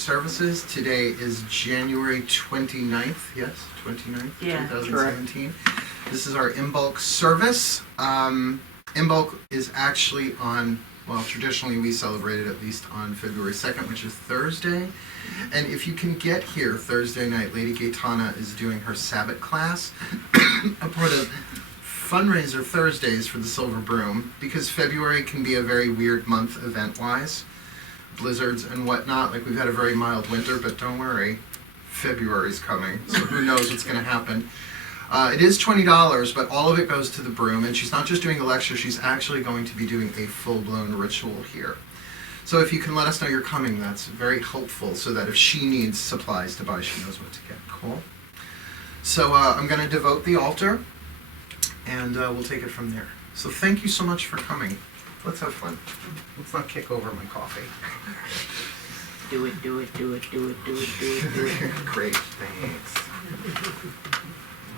services. Today is January 29th, yes? 29th, Yeah, 2017. Correct. This is our Imbolc service. Imbolc is actually on, well, traditionally we celebrate it at least on February 2nd, which is Thursday. And if you can get here Thursday night, Lady Gaetana is doing her Sabbat class. A part of fundraiser Thursdays for the Silver Broom, because February can be a very weird month event-wise. Blizzards and whatnot, like we've had a very mild winter, but don't worry, February's coming, so who knows what's going to happen. It is $20, but all of it goes to the broom, and she's not just doing a lecture, she's actually going to be doing a full-blown ritual here. So if you can let us know you're coming, that's very helpful, so that if she needs supplies to buy, she knows what to get. Cool? So I'm going to devote the altar, and we'll take it from there. So thank you so much for coming. Let's have fun. Let's not kick over my coffee. Do it. Great, thanks.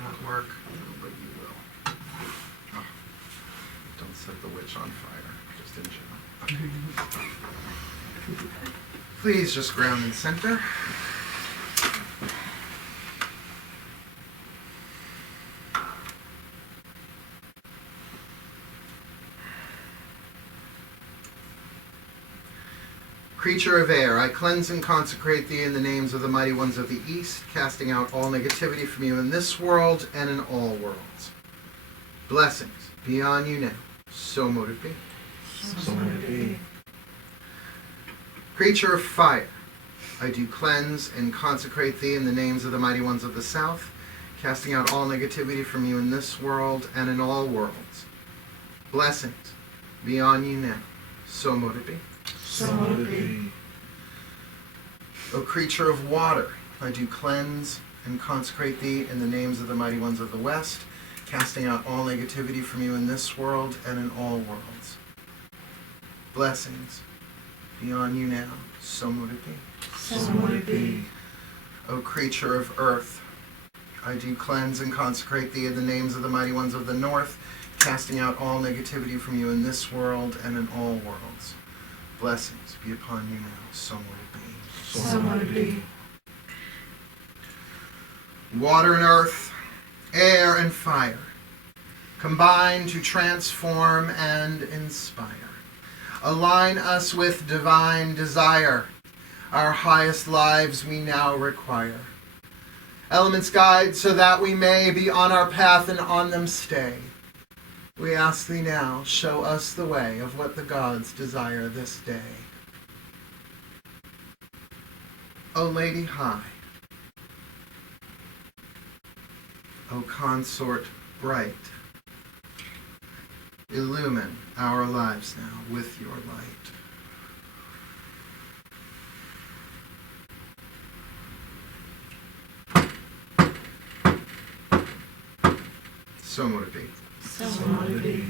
Not work, but you will. Oh, don't set the witch on fire, just in general. Okay. Please just ground and center. Creature of air, I cleanse and consecrate thee in the names of the mighty ones of the East, casting out all negativity from you in this world and in all worlds. Blessings be on you now. So mote it be. So mote it be. Creature of fire, I do cleanse and consecrate thee in the names of the mighty ones of the South, casting out all negativity from you in this world and in all worlds. Blessings be on you now. So mote it be. So mote it be. O creature of water, I do cleanse and consecrate thee in the names of the mighty ones of the West, casting out all negativity from you in this world and in all worlds. Blessings be on you now. So mote it be. So mote it be. O creature of earth, I do cleanse and consecrate thee in the names of the mighty ones of the North, casting out all negativity from you in this world and in all worlds. Blessings be upon you now. So mote it be. So mote it be. Water and earth, air and fire, combine to transform and inspire. Align us with divine desire. Our highest lives we now require. Elements guide so that we may be on our path and on them stay. We ask thee now, show us the way of what the gods desire this day. O Lady High, O Consort bright, illumine our lives now with your light. So mote it be. So mote it be.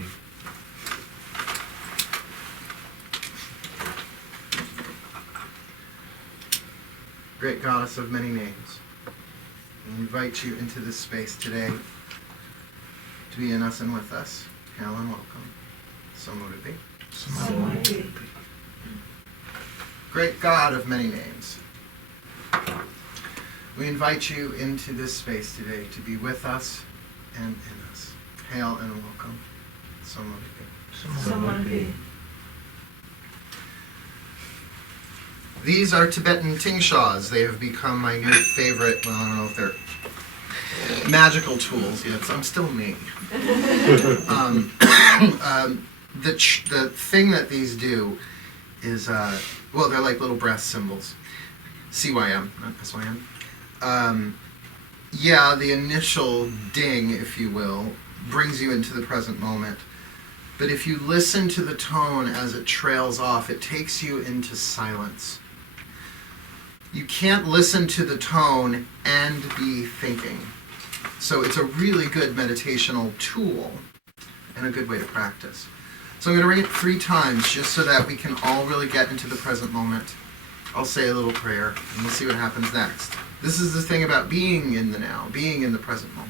Great goddess of many names, we invite you into this space today to be in us and with us. Hail and welcome. So mote it be. So mote it be. Great God of many names, we invite you into this space today to be with us and in us. Hail and welcome. So mote it be. So mote it be. These are Tibetan tingshaws. They have become my new favorite, well, I don't know if they're magical tools yet, so I'm still me. The thing that these do is, well, they're like little brass symbols. CYM, not SYM. Yeah, the initial ding, if you will, brings you into the present moment. But if you listen to the tone as it trails off, it takes you into silence. You can't listen to the tone and be thinking. So it's a really good meditational tool and a good way to practice. So I'm going to ring it 3 times just so that we can all really get into the present moment. I'll say a little prayer and we'll see what happens next. This is the thing about being in the now, being in the present moment.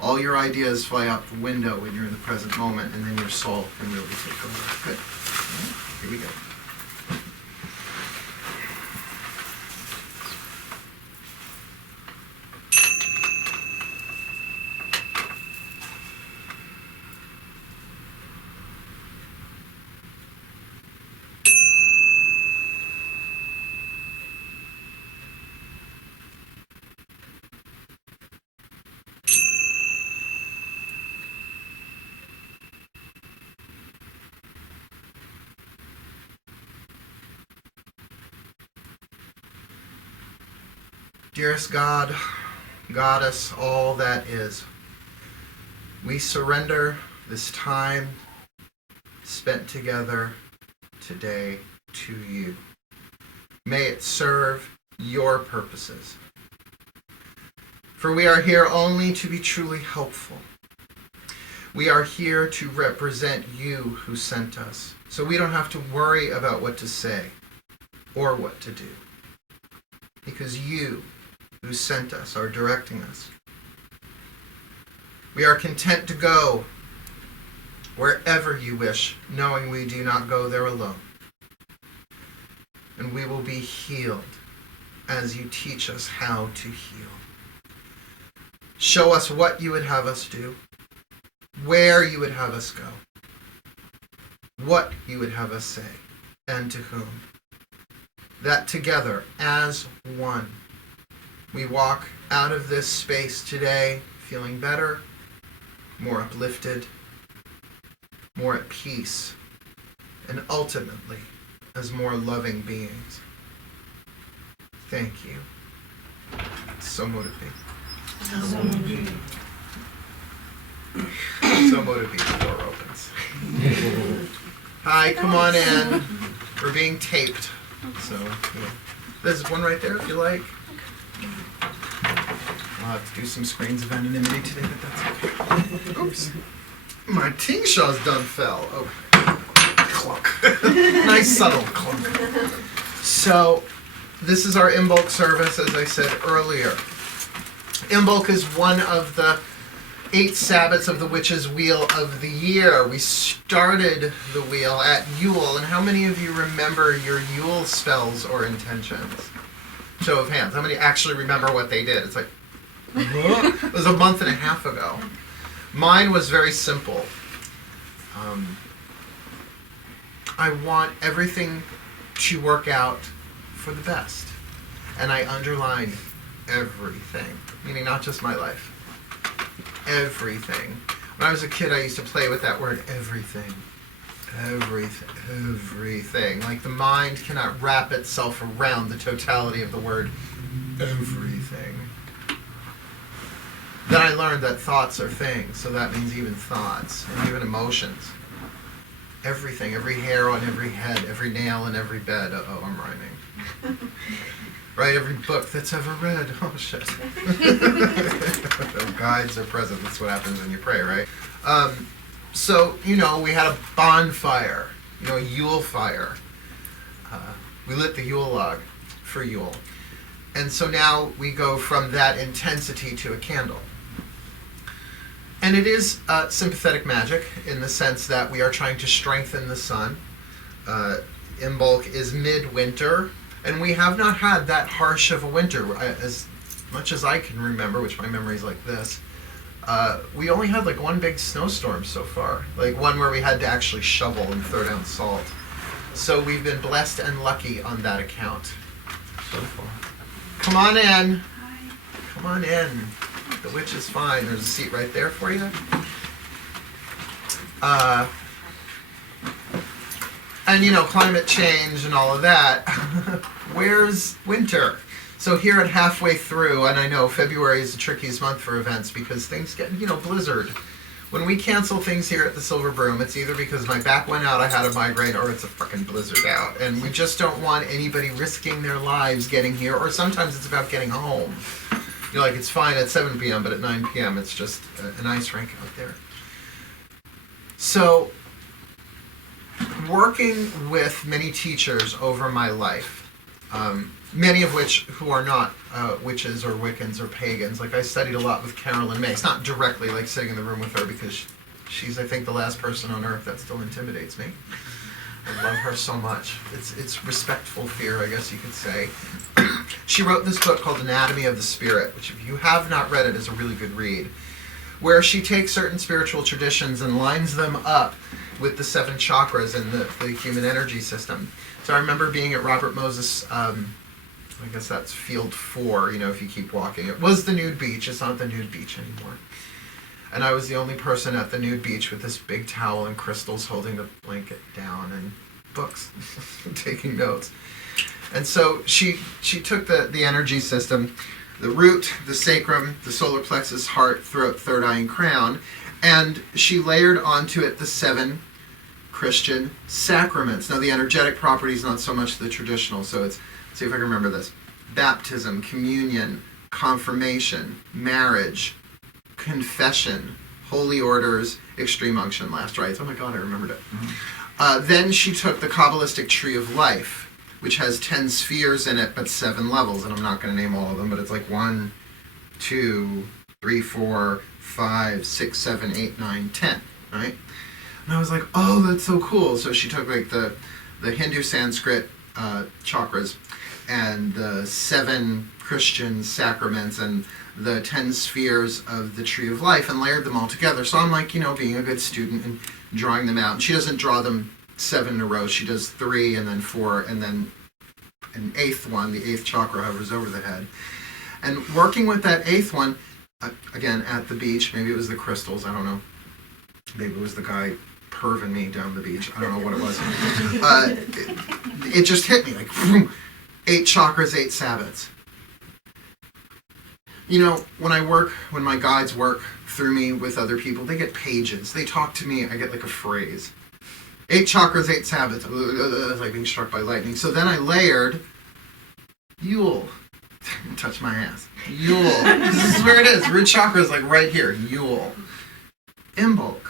All your ideas fly out the window when you're in the present moment, and then your soul can really take over. Good. All right, here we go. Dearest God, Goddess, all that is, we surrender this time spent together today to you. May it serve your purposes. For we are here only to be truly helpful. We are here to represent you who sent us, so we don't have to worry about what to say or what to do, because you who sent us are directing us. We are content to go wherever you wish, knowing we do not go there alone. And we will be healed as you teach us how to heal. Show us what you would have us do, where you would have us go, what you would have us say, and to whom. That together, as one, we walk out of this space today feeling better, more uplifted, more at peace, and ultimately as more loving beings. Thank you. So mote it be. So mote it be. So mote it be. The door opens. Hi, come on in. We're being taped. So, yeah. There's one right there if you like. I'll have to do some screens of anonymity today, but that's okay. Oops. My ting shaw's done fell. Oh. Clunk. Nice subtle clunk. So, this is our Imbolc service, as I said earlier. Imbolc is one of the 8 Sabbats of the Witch's Wheel of the year. We started the wheel at Yule, and how many of you remember your Yule spells or intentions? Show of hands. How many actually remember what they did? It's like, it was a month and a half ago. Mine was very simple. I want everything to work out for the best. And I underline everything, meaning not just my life. Everything. When I was a kid, I used to play with that word, everything. Everything. Like the mind cannot wrap itself around the totality of the word, everything. Then I learned that thoughts are things, so that means even thoughts, and even emotions. Everything, every hair on every head, every nail in every bed. Uh-oh, I'm rhyming. Right, every book that's ever read. Oh, shit. The guides are present. That's what happens when you pray, right? So, we had a bonfire, a Yule fire. We lit the Yule log for Yule. And so now we go from that intensity to a candle. And it is sympathetic magic in the sense that we are trying to strengthen the sun. Imbolc is midwinter, and we have not had that harsh of a winter. As much as I can remember, which my memory is like this, we only had like one big snowstorm so far. Like one where we had to actually shovel and throw down salt. So we've been blessed and lucky on that account so far. Come on in. Come on in. The witch is fine. There's a seat right there for you. And climate change and all of that. Where's winter? So here at halfway through, and I know February is the trickiest month for events because things get, blizzard. When we cancel things here at the Silver Broom, it's either because my back went out, I had a migraine, or it's a fucking blizzard out. And we just don't want anybody risking their lives getting here, or sometimes it's about getting home. It's fine at 7 p.m., but at 9 p.m. it's just an ice rink out there. So, working with many teachers over my life, many of which who are not witches or Wiccans or pagans. Like I studied a lot with Carolyn May. It's not directly like sitting in the room with her because she's, I think, the last person on earth that still intimidates me. I love her so much. It's respectful fear, I guess you could say. She wrote this book called Anatomy of the Spirit, which if you have not read it is a really good read, where she takes certain spiritual traditions and lines them up with the 7 chakras and the human energy system. So I remember being at Robert Moses, I guess that's field 4, if you keep walking. It was the nude beach. It's not the nude beach anymore. And I was the only person at the nude beach with this big towel and crystals holding the blanket down and books, taking notes. And so she took the energy system, the root, the sacrum, the solar plexus, heart, throat, third eye, and crown, and she layered onto it the 7 Christian sacraments. Now the energetic property is not so much the traditional, so it's, see if I can remember this. Baptism, communion, confirmation, marriage, confession, holy orders, extreme unction, last rites. Oh my God, I remembered it. Then she took the Kabbalistic tree of life, which has 10 spheres in it, but 7 levels, and I'm not going to name all of them, but it's like 1, 2, 3, 4, 5, 6, 7, 8, 9, 10, right? And I was like, oh, that's so cool. So she took like the Hindu Sanskrit chakras and the 7 Christian sacraments and the 10 spheres of the tree of life and layered them all together. So I'm like, being a good student and drawing them out. And she doesn't draw them 7 in a row. She does 3 and then 4 and then an 8th one. The 8th chakra hovers over the head. And working with that 8th one, again, at the beach, maybe it was the crystals, I don't know. Maybe it was the guy perving me down the beach. I don't know what it was. It just hit me like, 8 chakras, 8 Sabbats. When my guides work through me with other people, they get pages. They talk to me, I get like a phrase. 8 chakras, 8 Sabbats. It's like being struck by lightning. So then I layered Yod'h. Touch my ass. Yod'h. This is where it is. Root chakra is like right here. Yod'h. Imbolc.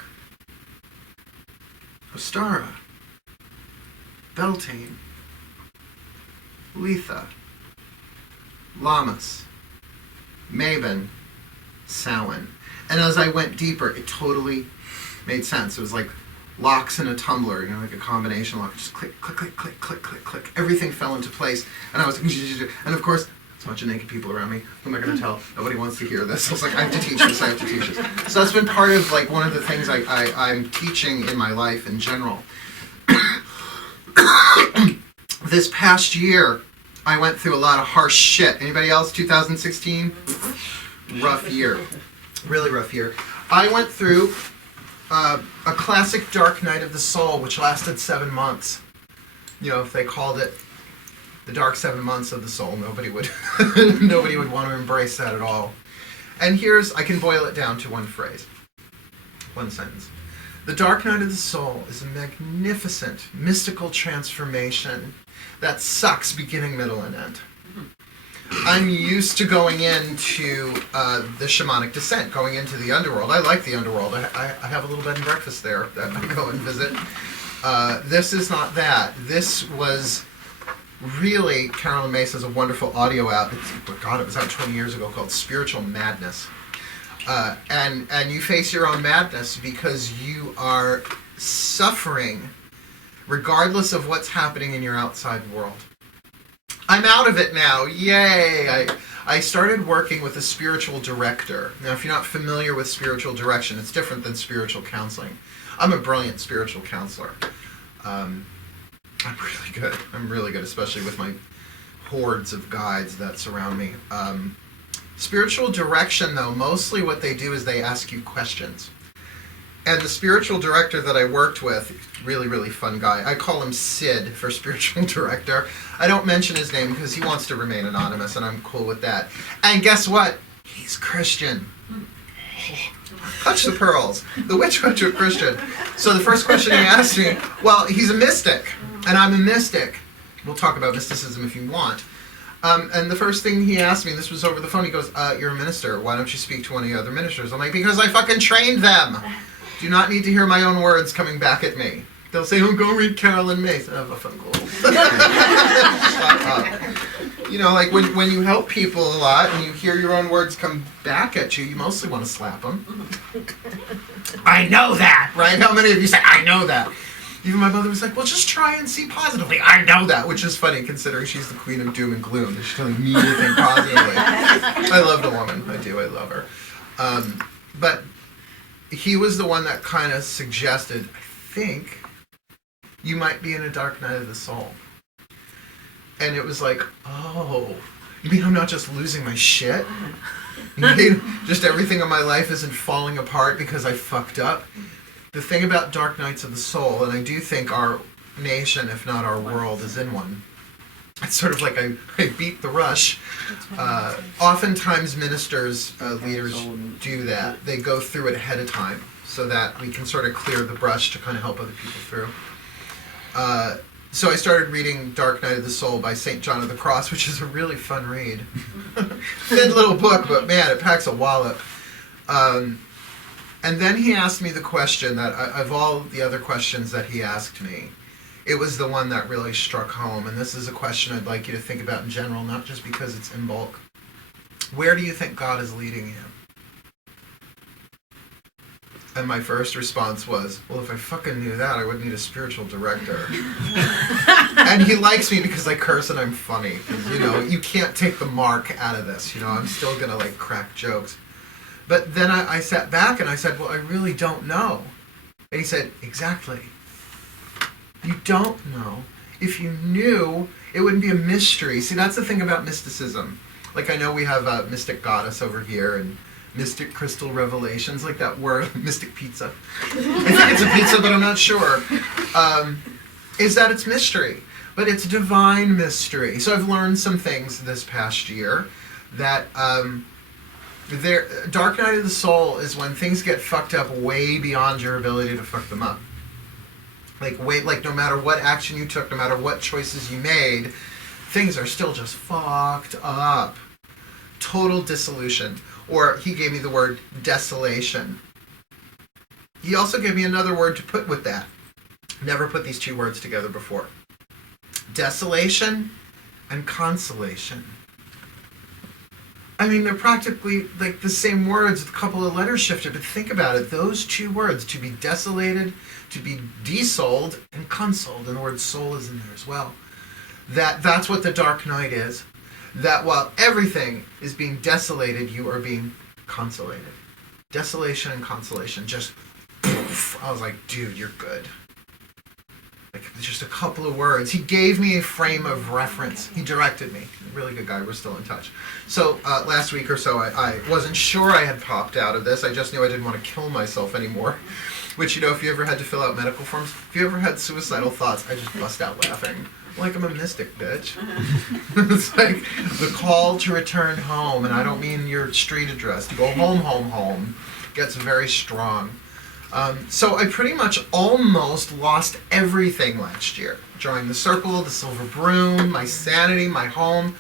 Ostara. Beltane. Letha. Lammas. Mabon. Samhain. And as I went deeper, it totally made sense. It was like locks in a tumbler, like a combination lock. Just click, click, click, click, click, click, click. Everything fell into place. And I was, and of course, there's a bunch of naked people around me. Who am I going to tell? Nobody wants to hear this. I was like, I have to teach this, I have to teach this. So that's been part of like one of the things I'm teaching in my life in general. This past year, I went through a lot of harsh shit. Anybody else? 2016? Rough year. Really rough year. I went through a classic dark night of the soul, which lasted 7 months. If they called it the dark 7 months of the soul, nobody would want to embrace that at all. And I can boil it down to one phrase, one sentence. The dark night of the soul is a magnificent mystical transformation that sucks beginning, middle, and end. I'm used to going into the shamanic descent, going into the underworld. I like the underworld. I have a little bed and breakfast there that I go and visit. This is not that. This was really, Carolyn Mace has a wonderful audio out. It was out 20 years ago, called Spiritual Madness. And you face your own madness because you are suffering regardless of what's happening in your outside world. I'm out of it now. Yay! I started working with a spiritual director. Now, if you're not familiar with spiritual direction, it's different than spiritual counseling. I'm a brilliant spiritual counselor. I'm really good, especially with my hordes of guides that surround me. Spiritual direction, though, mostly what they do is they ask you questions. And the spiritual director that I worked with, really, really fun guy. I call him Sid for spiritual director. I don't mention his name because he wants to remain anonymous, and I'm cool with that. And guess what? He's Christian. Clutch the pearls. The witch went to a Christian. So the first question he asked me, well, he's a mystic, and I'm a mystic. We'll talk about mysticism if you want. And the first thing he asked me, this was over the phone, he goes, you're a minister. Why don't you speak to one of the other ministers? I'm like, because I fucking trained them. Do not need to hear my own words coming back at me. They'll say, oh, go read Carolyn Mace. Oh, fucking cool. Shut up. Like when you help people a lot and you hear your own words come back at you, you mostly want to slap them. I know that, right? How many of you say, I know that? Even my mother was like, well, just try and see positively. I know that, which is funny considering she's the queen of doom and gloom. She's telling me to think positively. I love the woman. I do. I love her. But he was the one that kind of suggested, I think, you might be in a dark night of the soul. And it was like, oh, you mean I'm not just losing my shit? You mean just everything in my life isn't falling apart because I fucked up? The thing about dark nights of the soul, and I do think our nation, if not our world, is in one, it's sort of like I beat the rush. Oftentimes ministers, leaders do that. They go through it ahead of time so that we can sort of clear the brush to kind of help other people through. So I started reading Dark Night of the Soul by St. John of the Cross, which is a really fun read. Thin little book, but man, it packs a wallop. And then he asked me the question that, of all the other questions that he asked me, it was the one that really struck home. And this is a question I'd like you to think about in general, not just because it's Imbolc. Where do you think God is leading you? And my first response was, well, if I fucking knew that, I wouldn't need a spiritual director. And he likes me because I curse and I'm funny. 'Cause, you can't take the mark out of this. I'm still going to, like, crack jokes. But then I sat back and I said, well, I really don't know. And he said, exactly. You don't know. If you knew, it wouldn't be a mystery. See, that's the thing about mysticism. Like, I know we have a mystic goddess over here and mystic crystal revelations, like that word, mystic pizza. I think it's a pizza, but I'm not sure. Is that it's mystery. But it's divine mystery. So I've learned some things this past year that Dark Night of the Soul is when things get fucked up way beyond your ability to fuck them up. Like no matter what action you took, no matter what choices you made, things are still just fucked up. Total dissolution. Or he gave me the word desolation. He also gave me another word to put with that. Never put these two words together before. Desolation and consolation. I mean, they're practically like the same words, with a couple of letters shifted, but think about it. Those two words, to be desolated, to be desouled, and consoled, and the word soul is in there as well. That's what the Dark Night is. That while everything is being desolated, you are being consolated. Desolation and consolation, just poof. I was like, dude, you're good. Like, just a couple of words. He gave me a frame of reference. He directed me. Really good guy. We're still in touch. So last week or so, I wasn't sure I had popped out of this. I just knew I didn't want to kill myself anymore. Which, if you ever had to fill out medical forms, if you ever had suicidal thoughts, I just bust out laughing. Like I'm a mystic, bitch. It's like the call to return home, and I don't mean your street address. To go home, gets very strong. So I pretty much almost lost everything last year. Drawing the circle, the silver broom, my sanity, my home,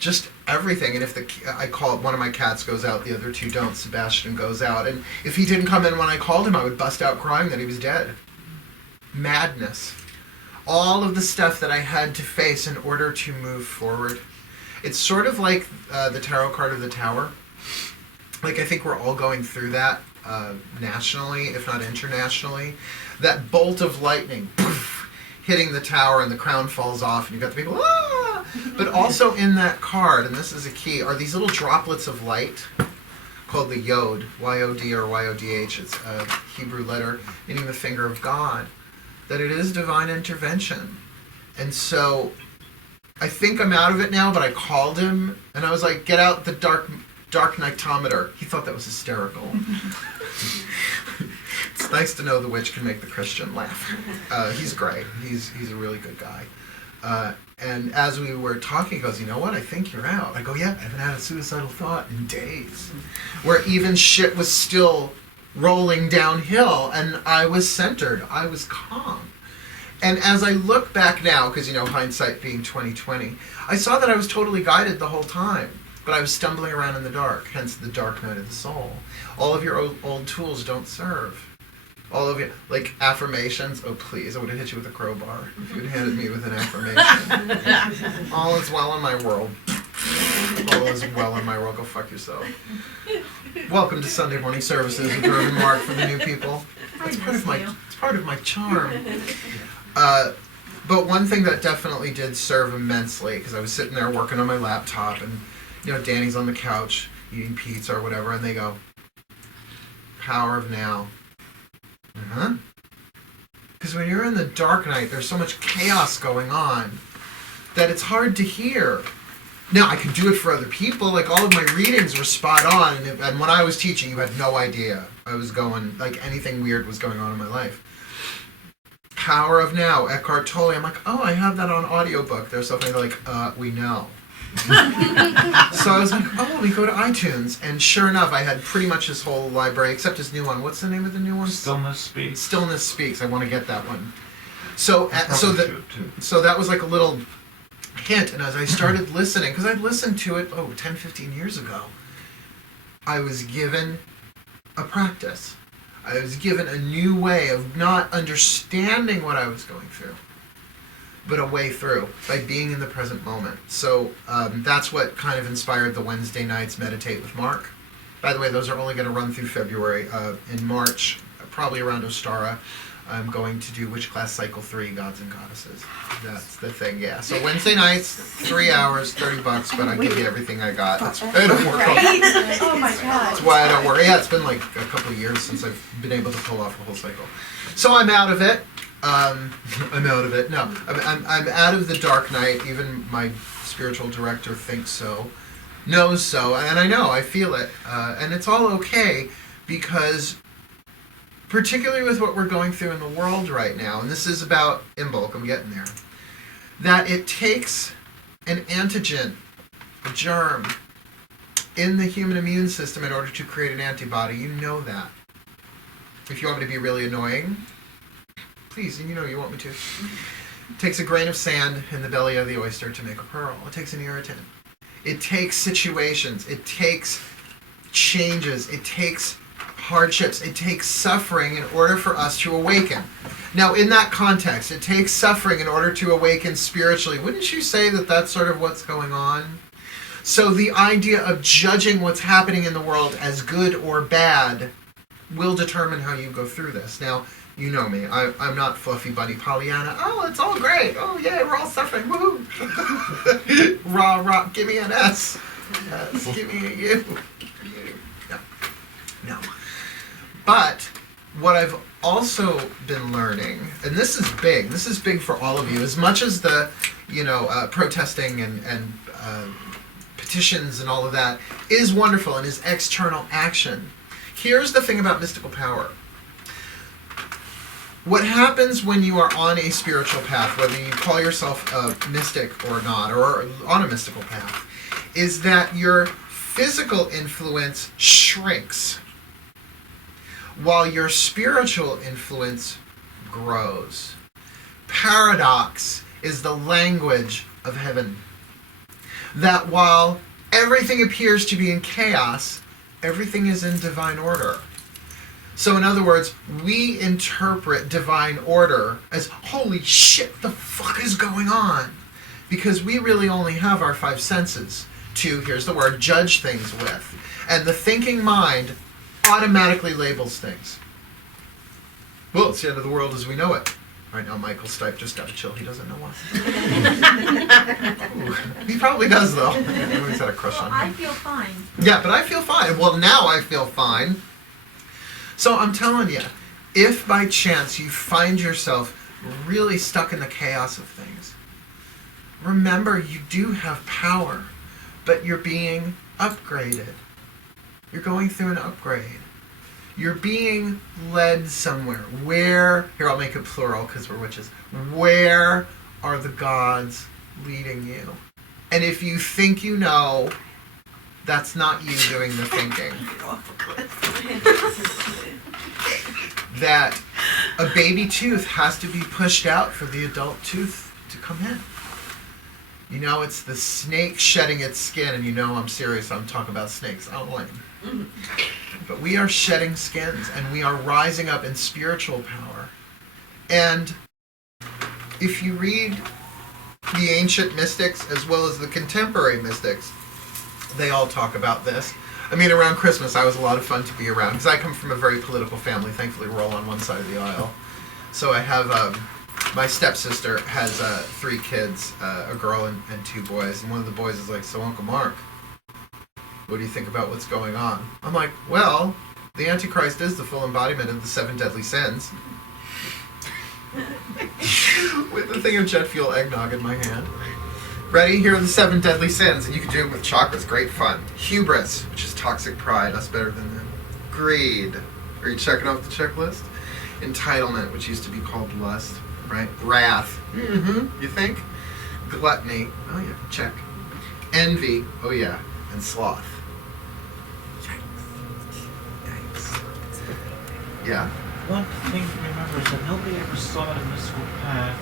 just everything. And if I call it, one of my cats goes out, the other two don't. Sebastian goes out, and if he didn't come in when I called him, I would bust out crying that he was dead. Madness. All of the stuff that I had to face in order to move forward. It's sort of like the tarot card of the Tower. Like, I think we're all going through that nationally, if not internationally. That bolt of lightning poof, hitting the tower and the crown falls off and you've got the people, ah! But also in that card, and this is a key, are these little droplets of light called the Yod'h, Y-O-D or Y-O-D-H. It's a Hebrew letter meaning the finger of God. That it is divine intervention. And so I think I'm out of it now, but I called him and I was like, get out the dark nightometer. He thought that was hysterical. It's nice to know the witch can make the Christian laugh. He's great. He's a really good guy. And as we were talking, he goes, you know what? I think you're out. I go, yeah, I haven't had a suicidal thought in days. Where even shit was still rolling downhill, and I was centered. I was calm. And as I look back now, because, hindsight being 20/20, I saw that I was totally guided the whole time, but I was stumbling around in the dark, hence the Dark Night of the Soul. All of your old tools don't serve. All of you, like affirmations, oh please, I would have hit you with a crowbar if you'd handed me with an affirmation. All is well in my world. All is well in my world. Go fuck yourself. Welcome to Sunday morning services with Reverend Mark for the new people. It's part of my charm. But one thing that definitely did serve immensely, because I was sitting there working on my laptop, and Danny's on the couch eating pizza or whatever, and they go, "Power of now." Because when you're in the dark night, there's so much chaos going on that it's hard to hear. Now, I can do it for other people. Like, all of my readings were spot on. And when I was teaching, you had no idea. I was going, like, anything weird was going on in my life. Power of Now, Eckhart Tolle. I'm like, oh, I have that on audiobook. They're so funny. They're like, we know. So I was like, oh, let me go to iTunes. And sure enough, I had pretty much his whole library, except his new one. What's the name of the new one? Stillness Speaks. Stillness Speaks. I want to get that one. So Too. so that was like a little hint. And as I started listening, because I'd listened to it, 10, 15 years ago, I was given a practice. I was given a new way of not understanding what I was going through, but a way through by being in the present moment. So that's what kind of inspired the Wednesday nights Meditate with Mark. By the way, those are only going to run through February. In March, probably around Ostara, I'm going to do Witch Class Cycle 3, Gods and Goddesses. That's the thing, yeah. So Wednesday nights, 3 hours, $30, but I give you everything I got. That's why I don't work on it. Oh my God. That's why I don't work. Yeah, it's been like a couple of years since I've been able to pull off a whole cycle. So I'm out of it. I'm out of it. No, I'm out of the dark night. Even my spiritual director thinks so, knows so, and I know, I feel it. And it's all okay because particularly with what we're going through in the world right now, and this is about Imbolc, I'm getting there, that it takes an antigen, a germ, in the human immune system in order to create an antibody. You know that. If you want me to be really annoying, please, and you know you want me to. It takes a grain of sand in the belly of the oyster to make a pearl. It takes an irritant. It takes situations. It takes changes. It takes hardships. It takes suffering in order for us to awaken. Now, in that context, it takes suffering in order to awaken spiritually. Wouldn't you say that that's sort of what's going on? So the idea of judging what's happening in the world as good or bad will determine how you go through this. Now, you know me. I'm not fluffy bunny Pollyanna. Oh, it's all great. Oh, yeah, we're all suffering. Woohoo. Rah, rah. Give me an S. Yes, give me a U. No. But what I've also been learning, and this is big for all of you, as much as the, protesting and petitions and all of that is wonderful and is external action. Here's the thing about mystical power. What happens when you are on a spiritual path, whether you call yourself a mystic or not, or on a mystical path, is that your physical influence shrinks, while your spiritual influence grows. Paradox is the language of heaven. That while everything appears to be in chaos, everything is in divine order. So in other words, we interpret divine order as, holy shit, the fuck is going on? Because we really only have our 5 senses to, here's the word, judge things with. And the thinking mind automatically labels things. Well, it's the end of the world as we know it. Right now, Michael Stipe just got a chill. He doesn't know why. He probably does, though. He's had a crush on him. I feel fine. Yeah, but I feel fine. Well, now I feel fine. So I'm telling you, if by chance you find yourself really stuck in the chaos of things, remember you do have power, but you're being upgraded. You're going through an upgrade. You're being led somewhere. Where, here I'll make it plural because we're witches. Where are the gods leading you? And if you think you know, that's not you doing the thinking. That a baby tooth has to be pushed out for the adult tooth to come in. It's the snake shedding its skin, and I'm serious, I'm talking about snakes. I don't like them. But we are shedding skins, and we are rising up in spiritual power. And if you read the ancient mystics as well as the contemporary mystics, they all talk about this. I mean, around Christmas, I was a lot of fun to be around, because I come from a very political family. Thankfully, we're all on one side of the aisle. So I have, my stepsister has 3 kids, a girl and 2 boys, and one of the boys is like, so Uncle Mark, what do you think about what's going on? I'm like, well, the Antichrist is the full embodiment of the 7 deadly sins. With the thing of jet fuel eggnog in my hand. Ready? Here are the 7 deadly sins, and you can do it with chakras. Great fun. Hubris, which is toxic pride, us better than them. Greed. Are you checking off the checklist? Entitlement, which used to be called lust. right? Wrath. You think? Gluttony. Oh yeah, check. Envy. Oh yeah. And sloth. Yikes. Yeah. One thing to remember is that nobody ever sought a mystical path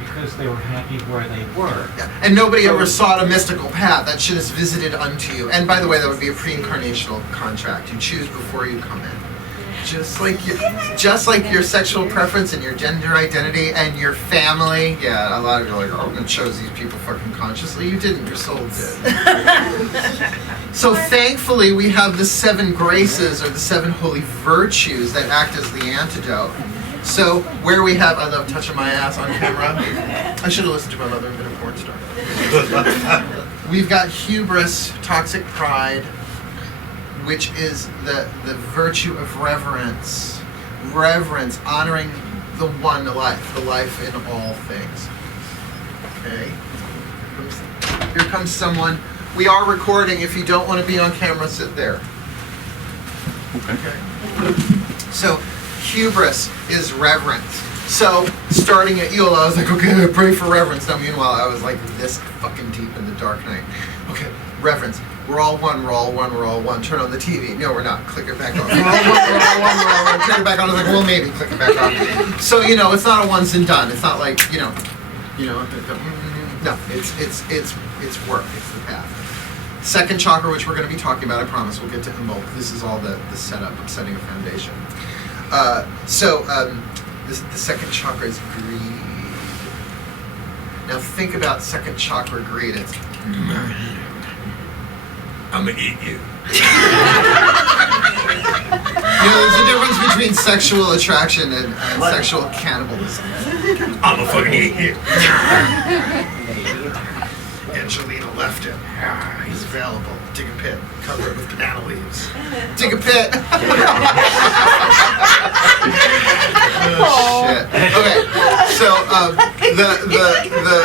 because they were happy where they were. Yeah. And nobody ever sought a mystical path. That shit is visited unto you. And by the way, that would be a pre-incarnational contract. You choose before you come in. Just like your sexual preference and your gender identity and your family. Yeah, a lot of you are like, oh, I chose these people fucking consciously. You didn't. Your soul did. So thankfully, we have the 7 graces or the 7 holy virtues that act as the antidote. So where we have, I love touching my ass on camera. I should have listened to my mother and been a porn star. We've got hubris, toxic pride, which is the virtue of reverence. Reverence, honoring the one life, the life in all things. Okay? Here comes someone. We are recording. If you don't want to be on camera, sit there. Okay. So, hubris is reverence. So, starting at Yod'h, I was like, okay, pray for reverence. Now, meanwhile, I was like this fucking deep in the dark night. Okay, reverence. We're all one, we're all one, we're all one. Turn on the TV. No, we're not. Click it back on. We're all one, we're all one, we're all one. Turn it back on. I was like, well, maybe. Click it back on. So, it's not a once and done. It's not like, no, it's work. It's the path. Second chakra, which we're going to be talking about, I promise. We'll get to Imbolc. This is all the setup. I'm setting a foundation. The second chakra is greed. Now think about second chakra greed. It's I'm gonna eat you. There's a difference between sexual attraction and sexual cannibalism. I'm gonna fucking eat you. Angelina left him. He's available. Dig a pit. Cover it with banana leaves. Dig a pit. Oh shit. Okay. So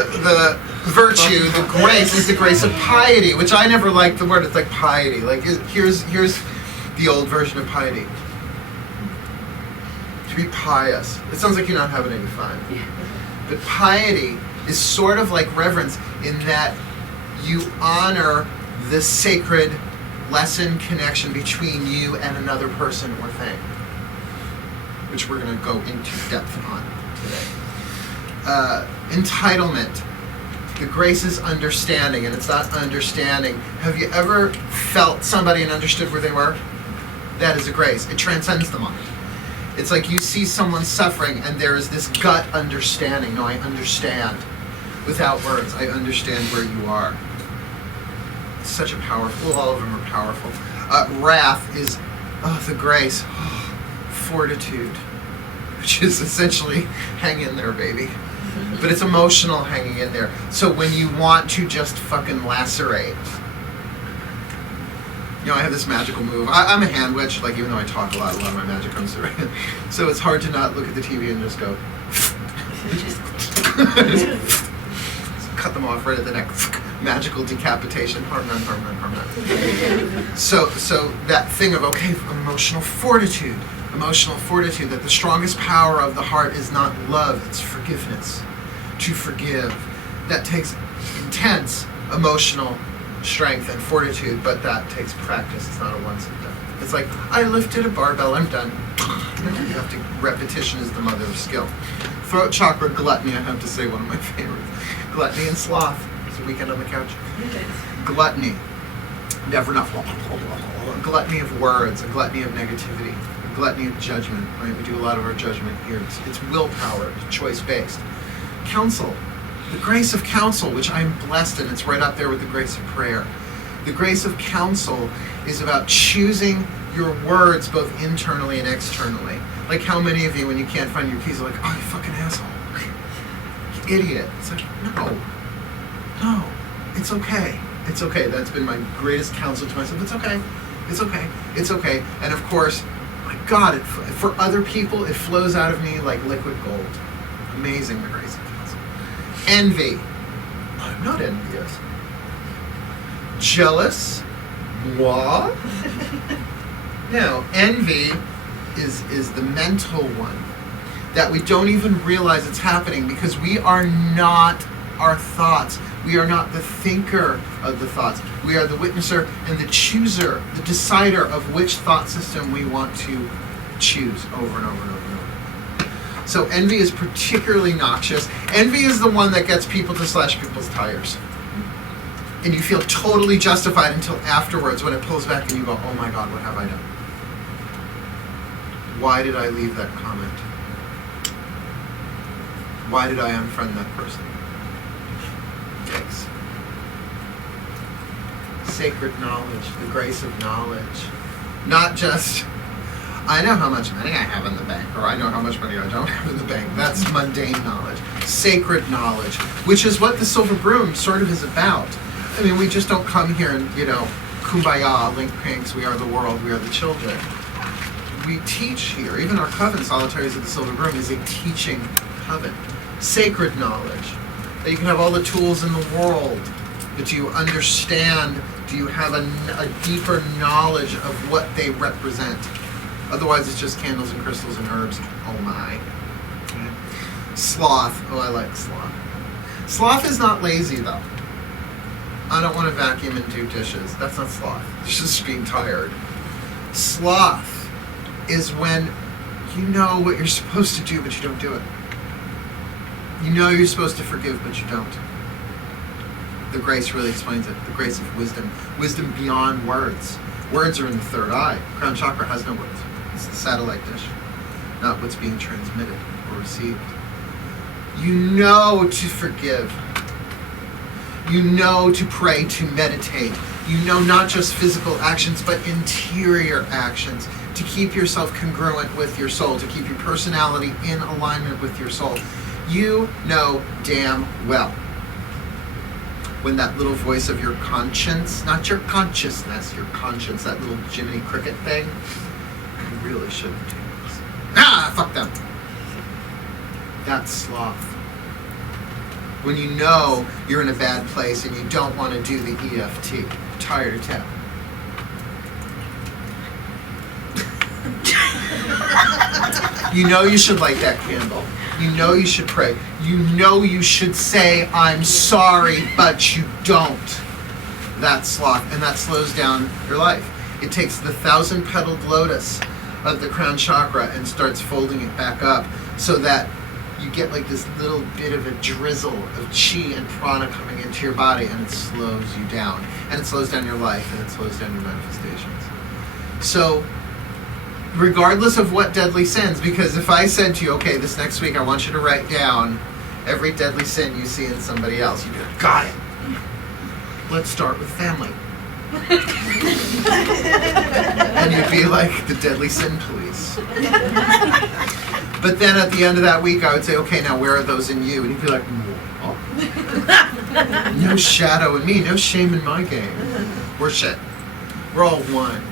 the virtue, the grace is the grace of piety, which I never liked the word. It's like piety. Like here's the old version of piety. To be pious. It sounds like you're not having any fun. But piety is sort of like reverence in that you honor the sacred lesson connection between you and another person or thing, which we're going to go into depth on today. Entitlement. The grace is understanding, and it's not understanding. Have you ever felt somebody and understood where they were? That is a grace. It transcends the mind. It's like you see someone suffering, and there is this gut understanding. No, I understand. Without words, I understand where you are. It's such a powerful, all of them are powerful. Wrath is, the grace. Fortitude, which is essentially hang in there, baby. But it's emotional hanging in there. So when you want to just fucking lacerate, I have this magical move. I'm a hand witch, like even though I talk a lot of my magic comes through. So it's hard to not look at the TV and just go, just cut them off right at the neck. Magical decapitation. Harm none, harm none, harm none. So that thing of, emotional fortitude. Emotional fortitude, that the strongest power of the heart is not love, it's forgiveness. To forgive. That takes intense emotional strength and fortitude, but that takes practice. It's not a once and done. It's like, I lifted a barbell, I'm done. You have to, repetition is the mother of skill. Throat chakra, gluttony, I have to say one of my favorites. Gluttony and sloth. It's a weekend on the couch. Gluttony. Never enough. A gluttony of words, a gluttony of negativity. Gluttony of judgment, right? We do a lot of our judgment here. It's willpower, it's choice-based. Counsel, the grace of counsel, which I'm blessed in, it's right up there with the grace of prayer. The grace of counsel is about choosing your words both internally and externally. Like how many of you, when you can't find your keys, are like, oh, you fucking asshole. You idiot. It's like, no, it's okay. It's okay. That's been my greatest counsel to myself. It's okay. It's okay. It's okay. And of course, God, for other people, it flows out of me like liquid gold. Amazing, the grace of counsel. Envy. I'm not envious. Jealous. Moi. No, envy is the mental one. that we don't even realize it's happening because we are not our thoughts. We are not the thinker of the thoughts. We are the witnesser and the chooser, the decider of which thought system we want to choose over and over and over and over. So envy is particularly noxious. Envy is the one that gets people to slash people's tires. And you feel totally justified until afterwards when it pulls back and you go, oh my God, what have I done? Why did I leave that comment? Why did I unfriend that person? Yikes. Sacred knowledge, the grace of knowledge. Not just, I know how much money I have in the bank, or I know how much money I don't have in the bank. That's mundane knowledge. Sacred knowledge, which is what the Silver Broom sort of is about. I mean, we just don't come here and, kumbaya, link pinks, we are the world, we are the children. We teach here, even our coven, Solitaries of the Silver Broom, is a teaching coven. Sacred knowledge. That you can have all the tools in the world, but do you understand, do you have a deeper knowledge of what they represent? Otherwise, it's just candles and crystals and herbs. Oh my. Okay. Sloth. Oh, I like sloth. Sloth is not lazy, though. I don't want to vacuum and do dishes. That's not sloth. It's just being tired. Sloth is when you know what you're supposed to do, but you don't do it. You know you're supposed to forgive, but you don't. The grace really explains it. The grace of wisdom. Wisdom beyond words. Words are in the third eye. Crown chakra has no words. It's the satellite dish, not what's being transmitted or received. You know to forgive. You know to pray, to meditate. You know not just physical actions, but interior actions. To keep yourself congruent with your soul. To keep your personality in alignment with your soul. You know damn well when that little voice of your conscience, not your consciousness, your conscience, that little Jiminy Cricket thing, you really shouldn't do this. Fuck them. That's sloth. When you know you're in a bad place and you don't want to do the EFT, tired of tap. You know you should light that candle. You know you should pray. You know you should say, I'm sorry, but you don't. That's sloth, and that slows down your life. It takes the 1,000-petaled lotus of the crown chakra and starts folding it back up so that you get like this little bit of a drizzle of chi and prana coming into your body, and it slows you down. And it slows down your life, and it slows down your manifestations. So, regardless of what deadly sins, because if I said to you, okay, this next week I want you to write down every deadly sin you see in somebody else, you'd be like, got it. Let's start with family. And you'd be like, the deadly sin police. But then at the end of that week, I would say, okay, now where are those in you? And you'd be like, oh. No shadow in me, no shame in my game. We're shit. We're all one.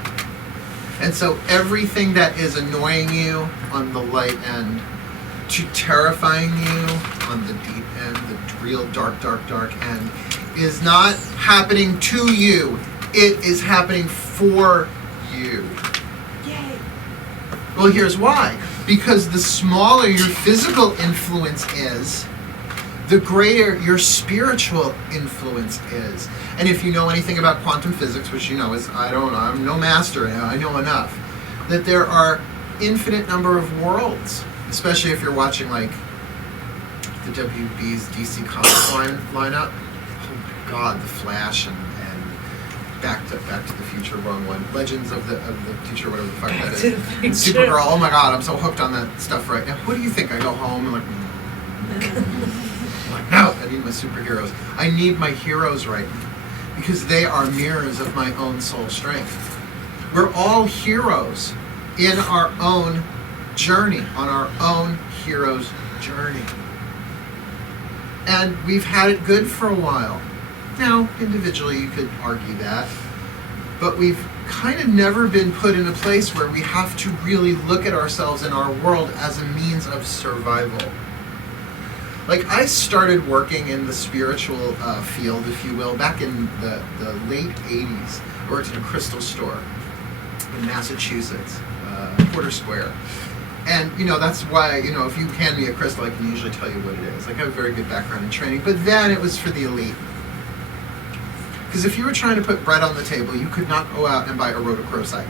And so everything that is annoying you on the light end to terrifying you on the deep end, the real dark, dark, dark end, is not happening to you. It is happening for you. Yay. Well, here's why. Because the smaller your physical influence is, the greater your spiritual influence is. And if you know anything about quantum physics, which you know is, I'm no master, I know enough, that there are infinite number of worlds, especially if you're watching like the WB's DC Comics lineup. Oh my God, The Flash and Back to the Future, wrong one. Legends of the Future, whatever the fuck that is. Supergirl. Oh my God, I'm so hooked on that stuff right now. What do you think? I go home and I'm like, no, I need my superheroes. I need my heroes right now because they are mirrors of my own soul strength. We're all heroes in our own journey, on our own hero's journey. And we've had it good for a while. Now, individually, you could argue that, but we've kind of never been put in a place where we have to really look at ourselves and our world as a means of survival. Like, I started working in the spiritual field, if you will, back in the late 80s. I worked in a crystal store in Massachusetts, Porter Square. And, that's why, if you hand me a crystal, I can usually tell you what it is. Like, I have a very good background in training. But then it was for the elite. Because if you were trying to put bread on the table, you could not go out and buy a rhodochrosite.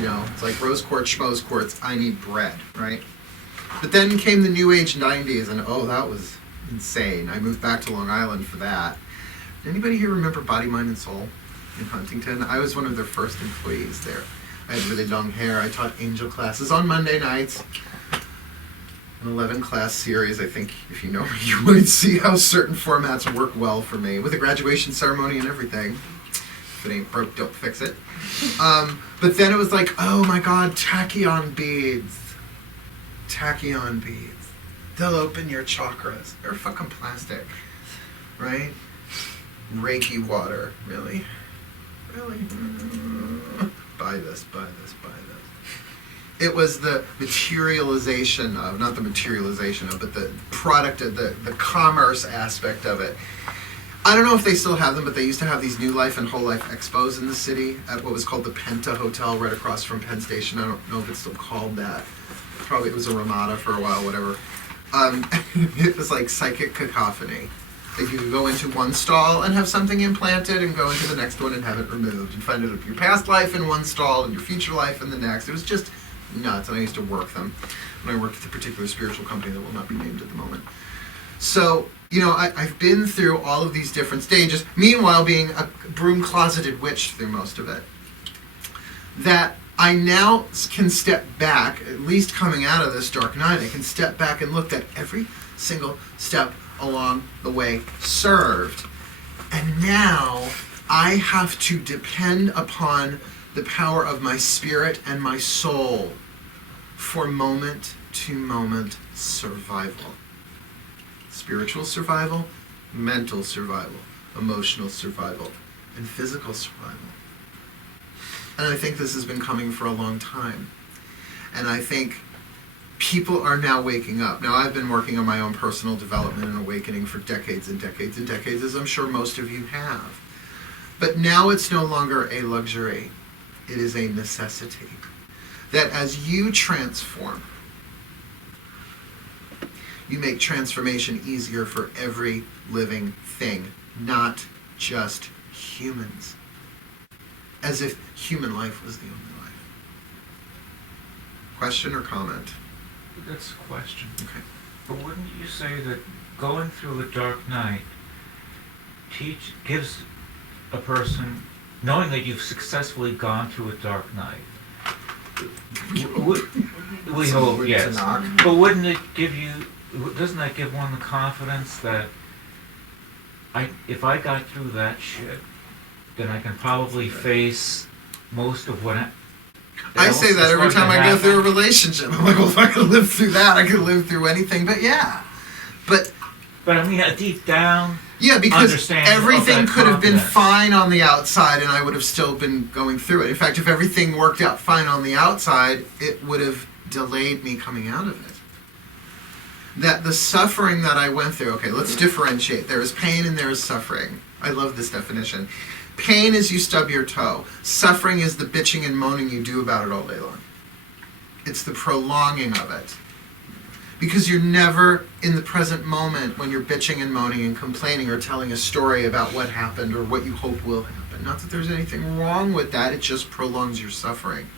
It's like rose quartz, schmoes quartz, I need bread, right? But then came the New Age 90s, and that was insane. I moved back to Long Island for that. Anybody here remember Body, Mind, and Soul in Huntington? I was one of their first employees there. I had really long hair. I taught angel classes on Monday nights. An 11-class series. I think if you know me, you might see how certain formats work well for me, with a graduation ceremony and everything. If it ain't broke, don't fix it. But then it was like, oh my God, tachyon beads. Tachyon beads. They'll open your chakras. They're fucking plastic, right? Reiki water. Really? Buy this, buy this, buy this. It was the materialization of, not the materialization of, but the product of the commerce aspect of it. I don't know if they still have them, but they used to have these New Life and Whole Life expos in the city at what was called the Penta Hotel right across from Penn Station. I don't know if it's still called that. Probably it was a Ramada for a while, whatever. It was like psychic cacophony. Like you could go into one stall and have something implanted and go into the next one and have it removed and find out your past life in one stall and your future life in the next. It was just nuts, and I used to work them when I worked at a particular spiritual company that will not be named at the moment. So, I've been through all of these different stages, meanwhile being a broom-closeted witch through most of it, that I now can step back, at least coming out of this dark night, I can step back and look at every single step along the way served. And now I have to depend upon the power of my spirit and my soul for moment-to-moment survival. Spiritual survival, mental survival, emotional survival, and physical survival. And I think this has been coming for a long time. And I think people are now waking up. Now, I've been working on my own personal development and awakening for decades and decades and decades, as I'm sure most of you have. But now it's no longer a luxury. It is a necessity. That as you transform, you make transformation easier for every living thing, not just humans. As if human life was the only life. Question or comment? That's a question. Okay. But wouldn't you say that going through a dark night gives a person, knowing that you've successfully gone through a dark night, we hope, yes. But wouldn't it give you, doesn't that give one the confidence that if I got through that shit, then I can probably face most of what I say that every time I go through a relationship. I'm like, well, if I could live through that, I could live through anything. But yeah. But I mean, deep down, yeah, because everything could have been confidence. fine on the outside and I would have still been going through it. In fact, if everything worked out fine on the outside, it would have delayed me coming out of it. That the suffering that I went through, okay, let's differentiate. There is pain and there is suffering. I love this definition. Pain is you stub your toe. Suffering is the bitching and moaning you do about it all day long. It's the prolonging of it. Because you're never in the present moment when you're bitching and moaning and complaining or telling a story about what happened or what you hope will happen. Not that there's anything wrong with that, it just prolongs your suffering.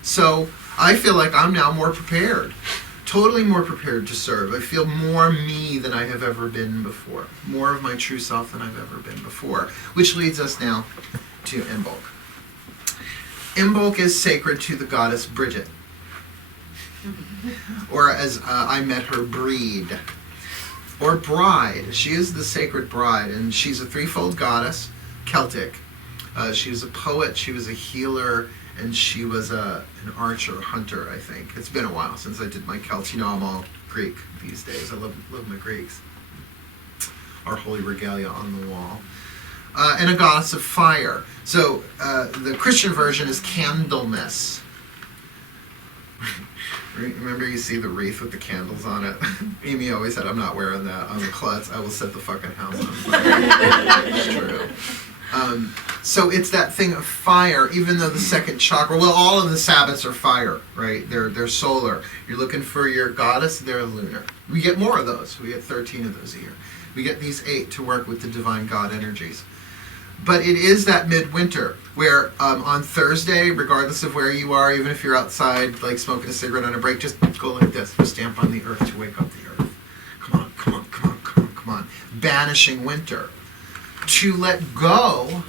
So I feel like I'm now more prepared. Totally more prepared to serve. I feel more me than I have ever been before. More of my true self than I've ever been before. Which leads us now to Imbolc. Imbolc is sacred to the goddess Bridget. Or as I met her, Breed. Or bride. She is the sacred bride. And she's a threefold goddess, Celtic. She was a poet, she was a healer, and she was an archer, hunter, I think. It's been a while since I did my Celts. I'm all Greek these days. I love my Greeks. Our holy regalia on the wall. And a goddess of fire. So the Christian version is Candlemas. Remember you see the wreath with the candles on it? Amy always said, I'm not wearing that. I'm a klutz. I will set the fucking house on fire. It's true. So it's that thing of fire, even though the second chakra, well, all of the Sabbats are fire, right? They're solar. You're looking for your goddess, they're lunar. We get more of those. We get 13 of those a year. We get these 8 to work with the divine God energies. But it is that midwinter where on Thursday, regardless of where you are, even if you're outside, like smoking a cigarette on a break, just go like this. Just stamp on the earth to wake up the earth. Come on, come on, come on, come on, come on. Banishing winter. To let go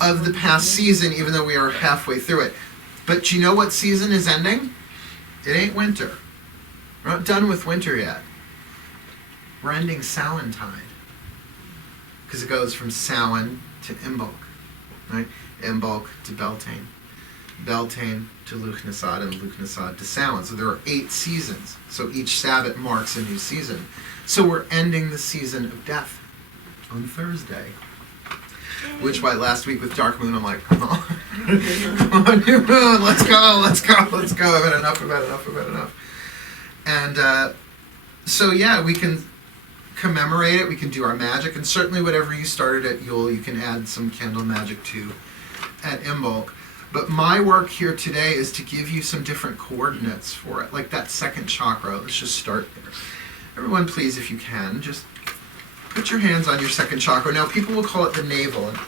of the past season, even though we are halfway through it. But you know what season is ending? It ain't winter. We're not done with winter yet. We're ending Samhain, because it goes from Samhain to Imbolc, right? Imbolc to Beltane, Beltane to Lughnasadh, and Lughnasadh to Samhain. So there are 8 seasons. So each Sabbath marks a new season. So we're ending the season of death on Thursday. Which, why last week with Dark Moon, I'm like, come on, come on, new moon, let's go, let's go, let's go. I've had enough, I've had enough, I've had enough. And so yeah, we can commemorate it, we can do our magic, and certainly whatever you started at Yod'h, you can add some candle magic to at Imbolc. But my work here today is to give you some different coordinates for it, like that second chakra. Let's just start there. Everyone, please, if you can, just put your hands on your second chakra. Now, people will call it the navel. And,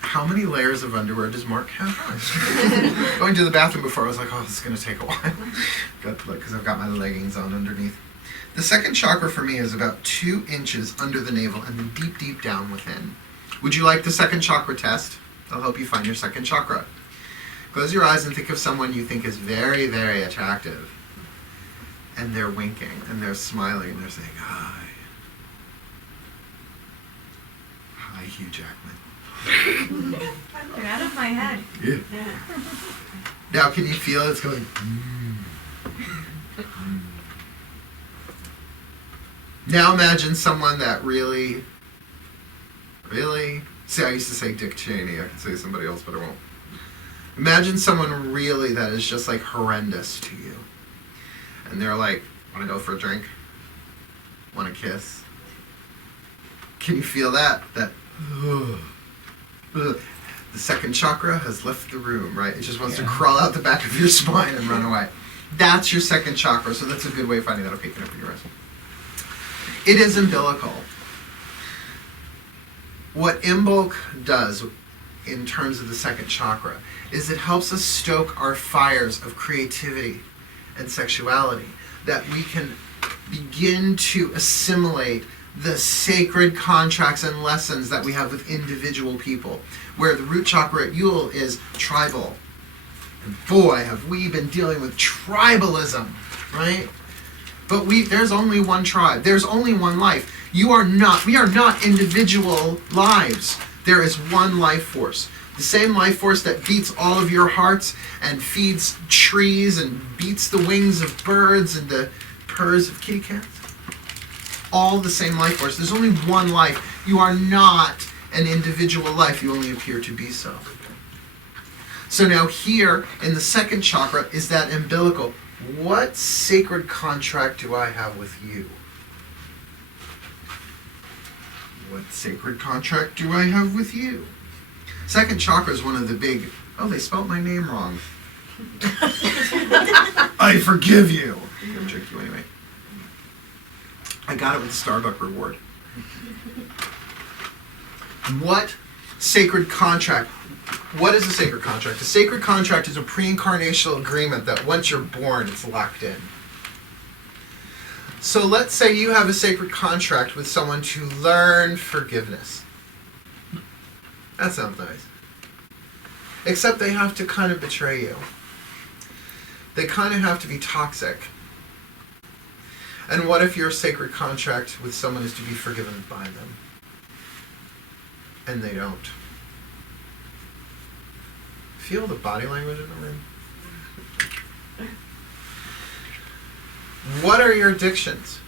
how many layers of underwear does Mark have? Going to the bathroom before, I was like, oh, this is going to take a while. Because I've got my leggings on underneath. The second chakra for me is about 2 inches under the navel and then deep, deep down within. Would you like the second chakra test? I'll help you find your second chakra. Close your eyes and think of someone you think is very, very attractive. And they're winking, and they're smiling, and they're saying, hi. Hi, Hugh Jackman. They're out of my head. Yeah. Now, can you feel it's going, Now imagine someone that really, see, I used to say Dick Cheney. I could say somebody else, but I won't. Imagine someone really that is just like horrendous to you. And they're like, want to go for a drink? Want to kiss? Can you feel that? The second chakra has left the room, right? It just wants to crawl out the back of your spine and run away. That's your second chakra, so that's a good way of finding that. Okay, can open your eyes. It is umbilical. What Imbolc does in terms of the second chakra is it helps us stoke our fires of creativity and sexuality, that we can begin to assimilate the sacred contracts and lessons that we have with individual people, where the root chakra at Yule is tribal. And boy, have we been dealing with tribalism, right? But there's only one tribe. There's only one life. We are not individual lives. There is one life force. The same life force that beats all of your hearts and feeds trees and beats the wings of birds and the purrs of kitty cats. All the same life force. There's only one life. You are not an individual life. You only appear to be so. So now here in the second chakra is that umbilical. What sacred contract do I have with you? What sacred contract do I have with you? Second chakra is one of the big, oh, they spelled my name wrong. I forgive you. I'm gonna trick you anyway. I got it with the Starbucks reward. What sacred contract? What is a sacred contract? A sacred contract is a pre-incarnational agreement that once you're born, it's locked in. So let's say you have a sacred contract with someone to learn forgiveness. That sounds nice. Except they have to kind of betray you. They kind of have to be toxic. And what if your sacred contract with someone is to be forgiven by them? And they don't. Feel the body language in the room? What are your addictions?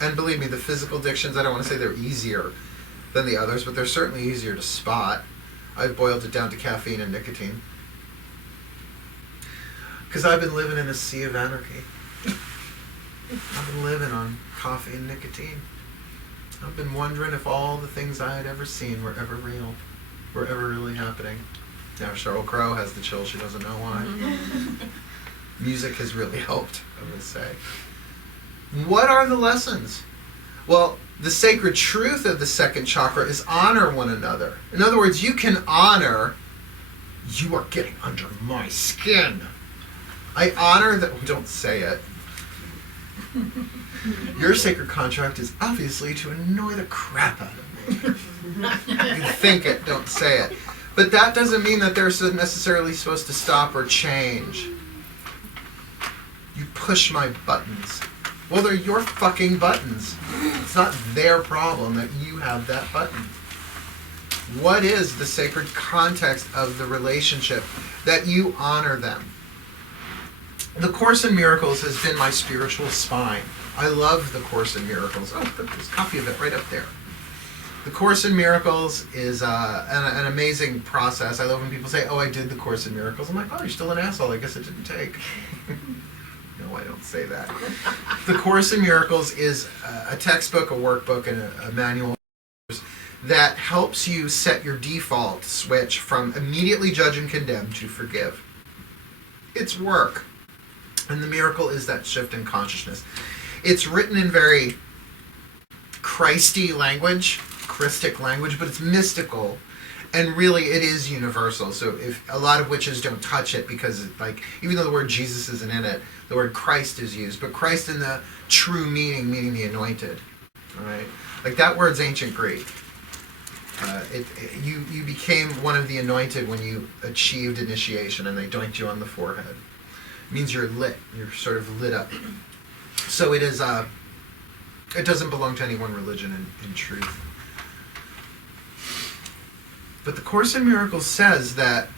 And believe me, the physical addictions, I don't want to say they're easier than the others, but they're certainly easier to spot. I've boiled it down to caffeine and nicotine. Because I've been living in a sea of anarchy. I've been living on coffee and nicotine. I've been wondering if all the things I had ever seen were ever real, were ever really happening. Now Sheryl Crow has the chill, she doesn't know why. Music has really helped, I would say. What are the lessons? Well, the sacred truth of the second chakra is honor one another. In other words, you can honor, you are getting under my skin. I honor that, don't say it. Your sacred contract is obviously to annoy the crap out of me. You think it, don't say it. But that doesn't mean that they're necessarily supposed to stop or change. You push my buttons. Well, they're your fucking buttons. It's not their problem that you have that button. What is the sacred context of the relationship that you honor them? The Course in Miracles has been my spiritual spine. I love the Course in Miracles. Oh, there's a copy of it right up there. The Course in Miracles is an amazing process. I love when people say, oh, I did the Course in Miracles. I'm like, oh, you're still an asshole. I guess it didn't take. No, I don't say that. The Course in Miracles is a textbook, a workbook, and a manual that helps you set your default switch from immediately judge and condemn to forgive. It's work. And the miracle is that shift in consciousness. It's written in very Christy language, Christic language, but it's mystical. And really, it is universal. So if a lot of witches don't touch it because, like, even though the word Jesus isn't in it, the word Christ is used. But Christ in the true meaning the anointed. All right? Like, that word's ancient Greek. You became one of the anointed when you achieved initiation, and they doinked you on the forehead. It means you're lit. You're sort of lit up. So it is. It doesn't belong to any one religion in truth. But the Course in Miracles says that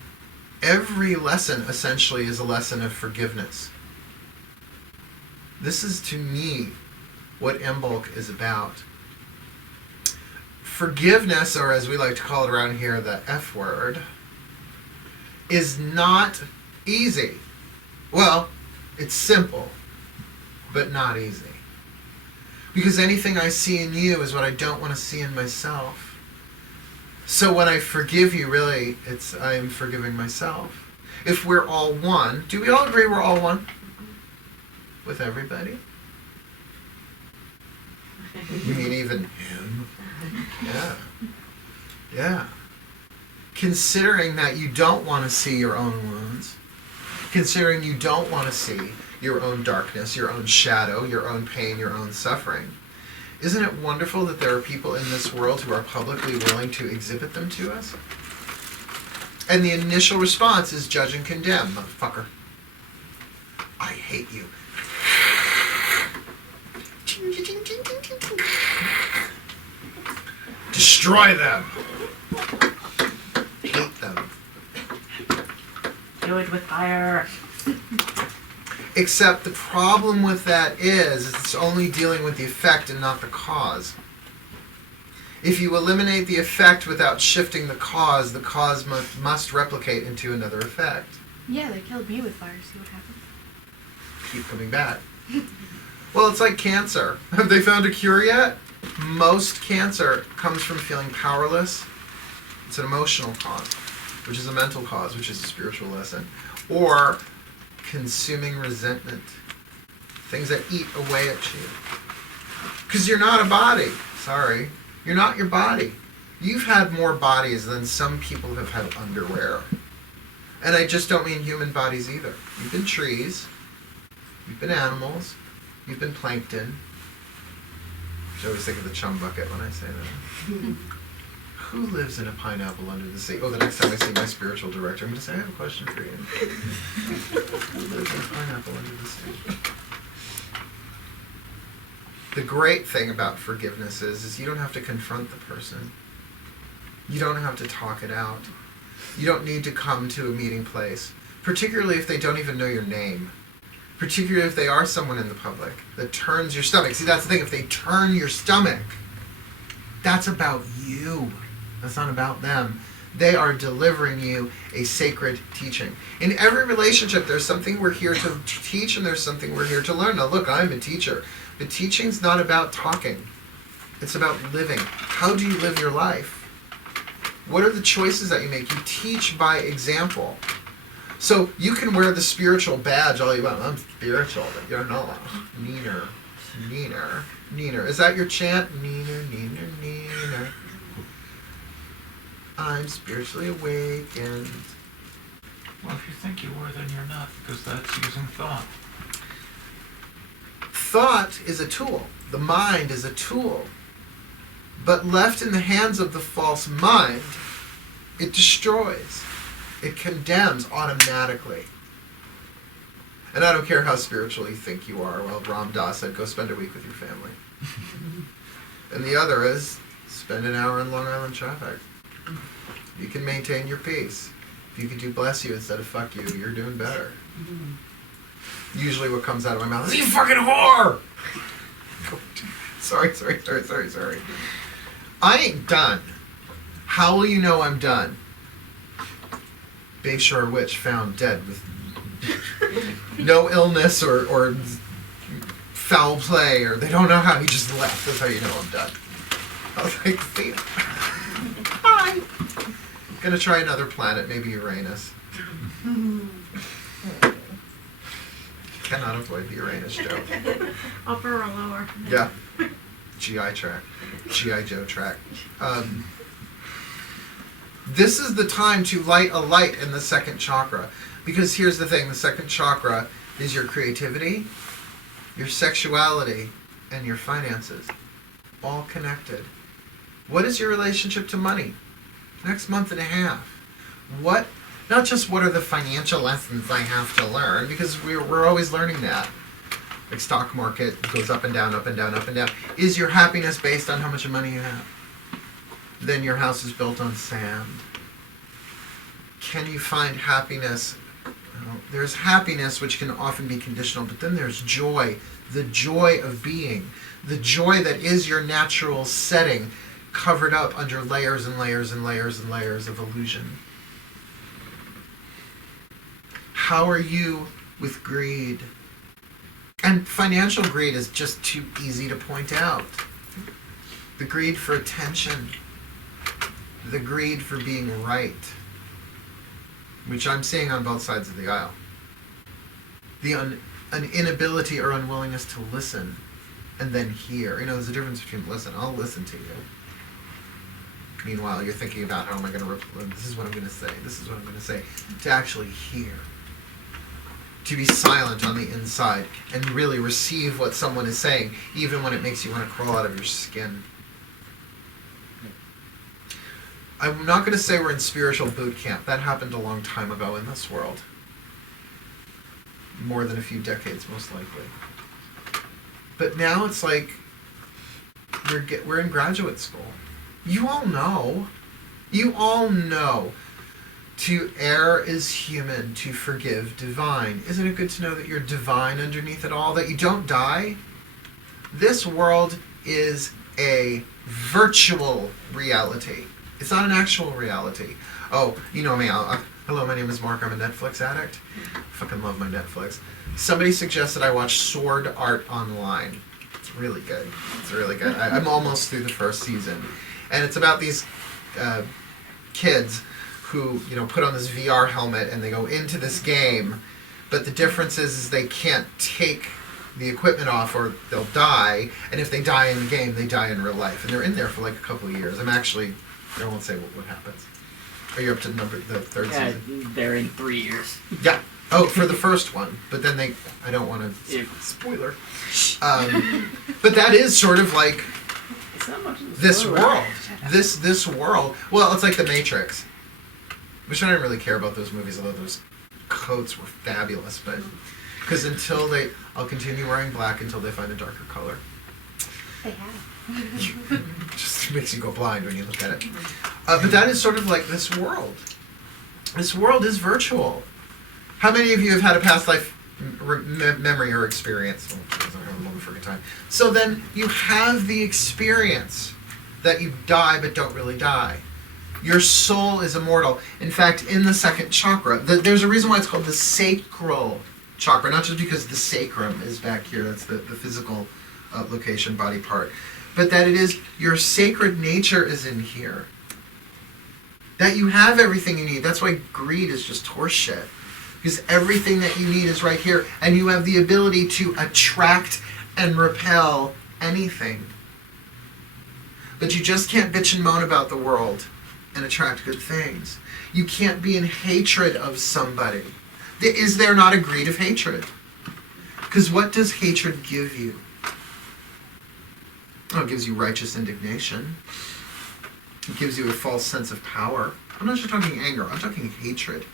every lesson essentially is a lesson of forgiveness. This is, to me, what Imbolc is about. Forgiveness, or as we like to call it around here, the F word, is not easy. Well, it's simple, but not easy. Because anything I see in you is what I don't want to see in myself. So when I forgive you, really, I am forgiving myself. If we're all one, do we all agree we're all one? With everybody? You mean even him? Yeah. Yeah. Considering that you don't want to see your own wounds, considering you don't want to see your own darkness, your own shadow, your own pain, your own suffering, isn't it wonderful that there are people in this world who are publicly willing to exhibit them to us? And the initial response is judge and condemn, motherfucker. I hate you. Destroy them. Hate them. Do it with fire. Except the problem with that is it's only dealing with the effect and not the cause. If you eliminate the effect without shifting the cause must replicate into another effect. Yeah, they killed me with fire. See what happens? Keep coming back. Well, it's like cancer. Have they found a cure yet? Most cancer comes from feeling powerless. It's an emotional cause, which is a mental cause, which is a spiritual lesson. Or consuming resentment. Things that eat away at you. Because you're not a body. Sorry. You're not your body. You've had more bodies than some people have had underwear. And I just don't mean human bodies either. You've been trees. You've been animals. You've been plankton. I always think of the chum bucket when I say that. Who lives in a pineapple under the sea? Oh, the next time I see my spiritual director, I'm going to say, I have a question for you. Who lives in a pineapple under the sea? The great thing about forgiveness is you don't have to confront the person. You don't have to talk it out. You don't need to come to a meeting place, particularly if they don't even know your name. Particularly if they are someone in the public that turns your stomach. See, that's the thing. If they turn your stomach, that's about you. That's not about them. They are delivering you a sacred teaching. In every relationship, there's something we're here to teach and there's something we're here to learn. Now, look, I'm a teacher. But teaching's not about talking. It's about living. How do you live your life? What are the choices that you make? You teach by example. So you can wear the spiritual badge all you want. I'm spiritual, but you're not. Neener, neener, neener. Is that your chant? Neener, neener, neener. I'm spiritually awakened. Well, if you think you were, then you're not, because that's using thought. Thought is a tool. The mind is a tool. But left in the hands of the false mind, it destroys. It condemns automatically. And I don't care how spiritual you think you are. Well, Ram Dass said, go spend a week with your family. And the other is, spend an hour in Long Island traffic. You can maintain your peace. If you could do bless you instead of fuck you, you're doing better. Usually what comes out of my mouth is, you fucking whore! Sorry. I ain't done. How will you know I'm done? Bayshore witch found dead with no illness or foul play, or they don't know how he just left. That's how you know I'm done. I was like, see ya. Bye. Gonna try another planet, maybe Uranus. Cannot avoid the Uranus joke. Upper or lower? Yeah. GI track. GI Joe track. This is the time to light a light in the second chakra. Because here's the thing, the second chakra is your creativity, your sexuality, and your finances. All connected. What is your relationship to money? Next month and a half. What, not just what are the financial lessons I have to learn, because we're always learning that. Like stock market goes up and down, up and down, up and down. Is your happiness based on how much money you have? Then your house is built on sand. Can you find happiness? Well, there's happiness, which can often be conditional, but then there's joy. The joy of being. The joy that is your natural setting, covered up under layers and layers and layers and layers of illusion. How are you with greed? And financial greed is just too easy to point out. The greed for attention. The greed for being right. Which I'm seeing on both sides of the aisle. An inability or unwillingness to listen and then hear. You know, there's a difference between listen. I'll listen to you. Meanwhile, you're thinking about how am I going to reply? This is what I'm going to say. This is what I'm going to say. To actually hear. To be silent on the inside and really receive what someone is saying, even when it makes you want to crawl out of your skin. I'm not going to say we're in spiritual boot camp. That happened a long time ago in this world. More than a few decades, most likely. But now it's like we're in graduate school. You all know. You all know. To err is human, to forgive divine. Isn't it good to know that you're divine underneath it all? That you don't die? This world is a virtual reality. It's not an actual reality. Oh, you know me. Hello, my name is Mark. I'm a Netflix addict. Fucking love my Netflix. Somebody suggested I watch Sword Art Online. It's really good. It's really good. I'm almost through the first season. And it's about these kids who, you know, put on this VR helmet and they go into this game. But the difference is they can't take the equipment off or they'll die. And if they die in the game, they die in real life. And they're in there for like a couple of years. I won't say what happens. Are you up to the third season? They're in 3 years. Yeah. Oh, for the first one. But then I don't want to, spoiler. But that is sort of like It's not much of this world. This world. Well, it's like The Matrix. Which I didn't really care about those movies, although those coats were fabulous. But because I'll continue wearing black until they find a darker color. They have. Just makes you go blind when you look at it. But that is sort of like this world. This world is virtual. How many of you have had a past life memory or experience? Oh, I have a moment for a good time. So then you have the experience that you die but don't really die. Your soul is immortal. In fact, in the second chakra, there's a reason why it's called the sacral chakra, not just because the sacrum is back here, that's the physical location, body part, but that it is your sacred nature is in here. That you have everything you need. That's why greed is just horseshit. Because everything that you need is right here, and you have the ability to attract and repel anything. But you just can't bitch and moan about the world and attract good things. You can't be in hatred of somebody. Is there not a greed of hatred? Because what does hatred give you? Oh, it gives you righteous indignation. It gives you a false sense of power. I'm not just talking anger, I'm talking hatred.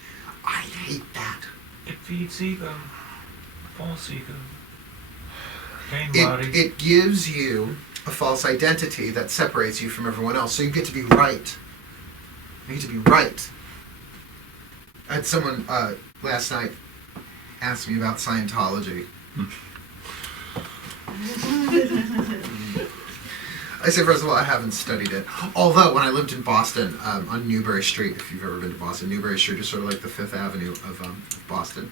I hate that. It feeds ego, false ego, pain body. It gives you a false identity that separates you from everyone else. So you get to be right. You get to be right. I had someone last night ask me about Scientology. I say, first of all, I haven't studied it. Although, when I lived in Boston, on Newbury Street, if you've ever been to Boston, Newbury Street is sort of like the Fifth Avenue of Boston.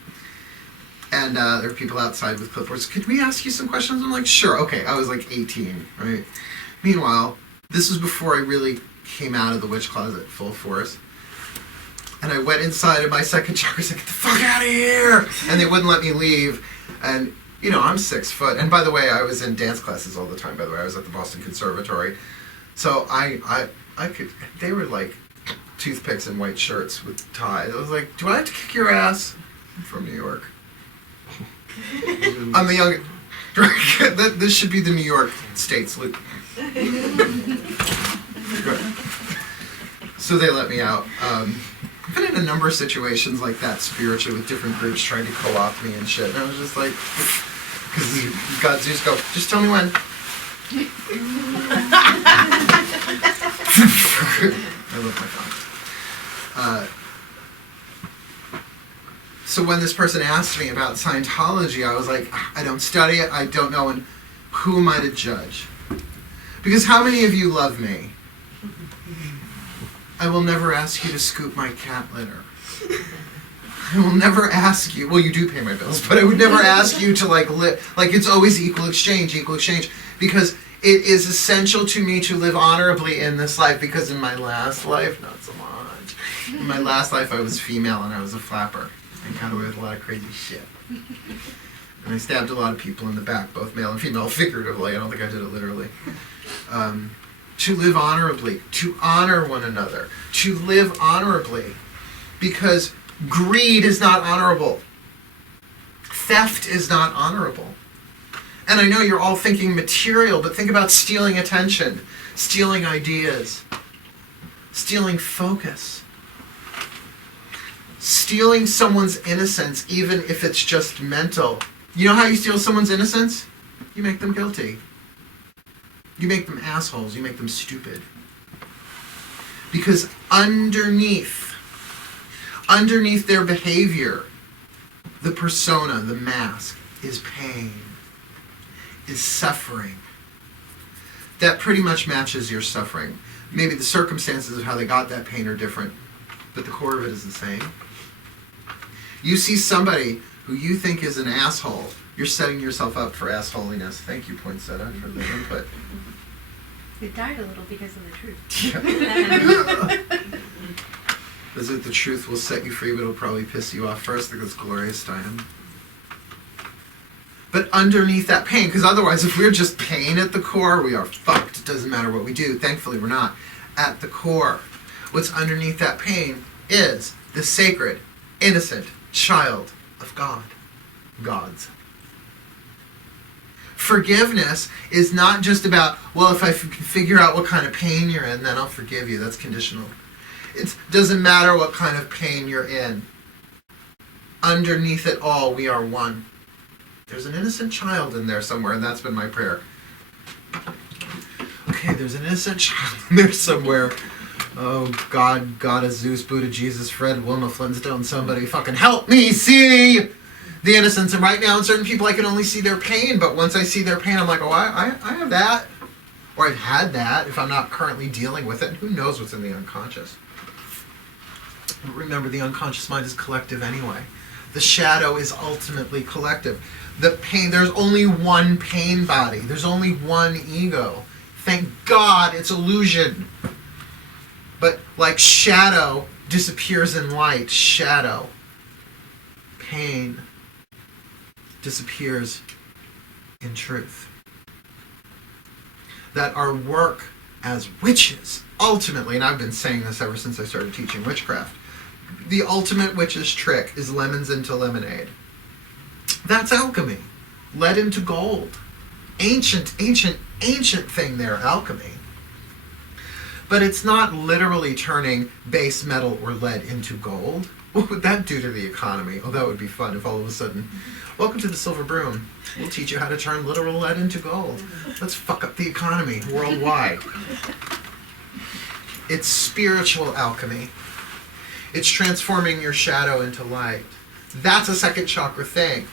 And there were people outside with clipboards. Could we ask you some questions? I'm like, sure, okay. I was like 18, right? Meanwhile, this was before I really came out of the witch closet full force. And I went inside and my second chakra said, get the fuck out of here! And they wouldn't let me leave. And, you know, I'm 6 foot. And by the way, I was in dance classes all the time, by the way. I was at the Boston Conservatory. So I could, they were like toothpicks and white shirts with ties. I was like, do I have to kick your ass? I'm from New York. I'm the young, this should be the New York State salute. So they let me out. I've been in a number of situations like that spiritually with different groups trying to co-opt me and shit. And I was just like, because God Zeus go, just tell me when. I love my phone. So when this person asked me about Scientology, I was like, I don't study it, I don't know, and who am I to judge? Because how many of you love me? I will never ask you to scoop my cat litter. I will never ask you, well, you do pay my bills, but I would never ask you to like live, like it's always equal exchange, because it is essential to me to live honorably in this life, because in my last life, not so much, in my last life I was female and I was a flapper. I got away with a lot of crazy shit. And I stabbed a lot of people in the back, both male and female, figuratively. I don't think I did it literally. To live honorably, to honor one another, to live honorably. Because greed is not honorable. Theft is not honorable. And I know you're all thinking material, but think about stealing attention, stealing ideas, stealing focus. Stealing someone's innocence, even if it's just mental. You know how you steal someone's innocence? You make them guilty. You make them assholes. You make them stupid. Because underneath their behavior, the persona, the mask, is pain, is suffering. That pretty much matches your suffering. Maybe the circumstances of how they got that pain are different, but the core of it is the same. You see somebody who you think is an asshole, you're setting yourself up for assholiness. Thank you, Poinsettia, for the input. It died a little because of the truth. Yeah. Is it the truth will set you free, but it'll probably piss you off first, because it's glorious time. But underneath that pain, because otherwise if we're just pain at the core, we are fucked. It doesn't matter what we do. Thankfully we're not. At the core, what's underneath that pain is the sacred, innocent child of God. God's. Forgiveness is not just about, well, if I can figure out what kind of pain you're in, then I'll forgive you. That's conditional. It doesn't matter what kind of pain you're in. Underneath it all, we are one. There's an innocent child in there somewhere, and that's been my prayer. Okay, there's an innocent child in there somewhere. Oh, God, Goddess, Zeus, Buddha, Jesus, Fred, Wilma, Flintstone, somebody fucking help me see the innocence. And right now, in certain people, I can only see their pain, but once I see their pain, I'm like, oh, I have that. Or I've had that if I'm not currently dealing with it. And who knows what's in the unconscious? But remember, the unconscious mind is collective anyway. The shadow is ultimately collective. The pain, there's only one pain body. There's only one ego. Thank God it's illusion. But like shadow disappears in light, shadow, pain disappears in truth. That our work as witches, ultimately, and I've been saying this ever since I started teaching witchcraft, the ultimate witch's trick is lemons into lemonade. That's alchemy. Lead into gold. Ancient thing there, alchemy. But it's not literally turning base metal or lead into gold. What would that do to the economy? Oh, that would be fun if all of a sudden, welcome to the Silver Broom. We'll teach you how to turn literal lead into gold. Let's fuck up the economy worldwide. It's spiritual alchemy. It's transforming your shadow into light. That's a second chakra thing.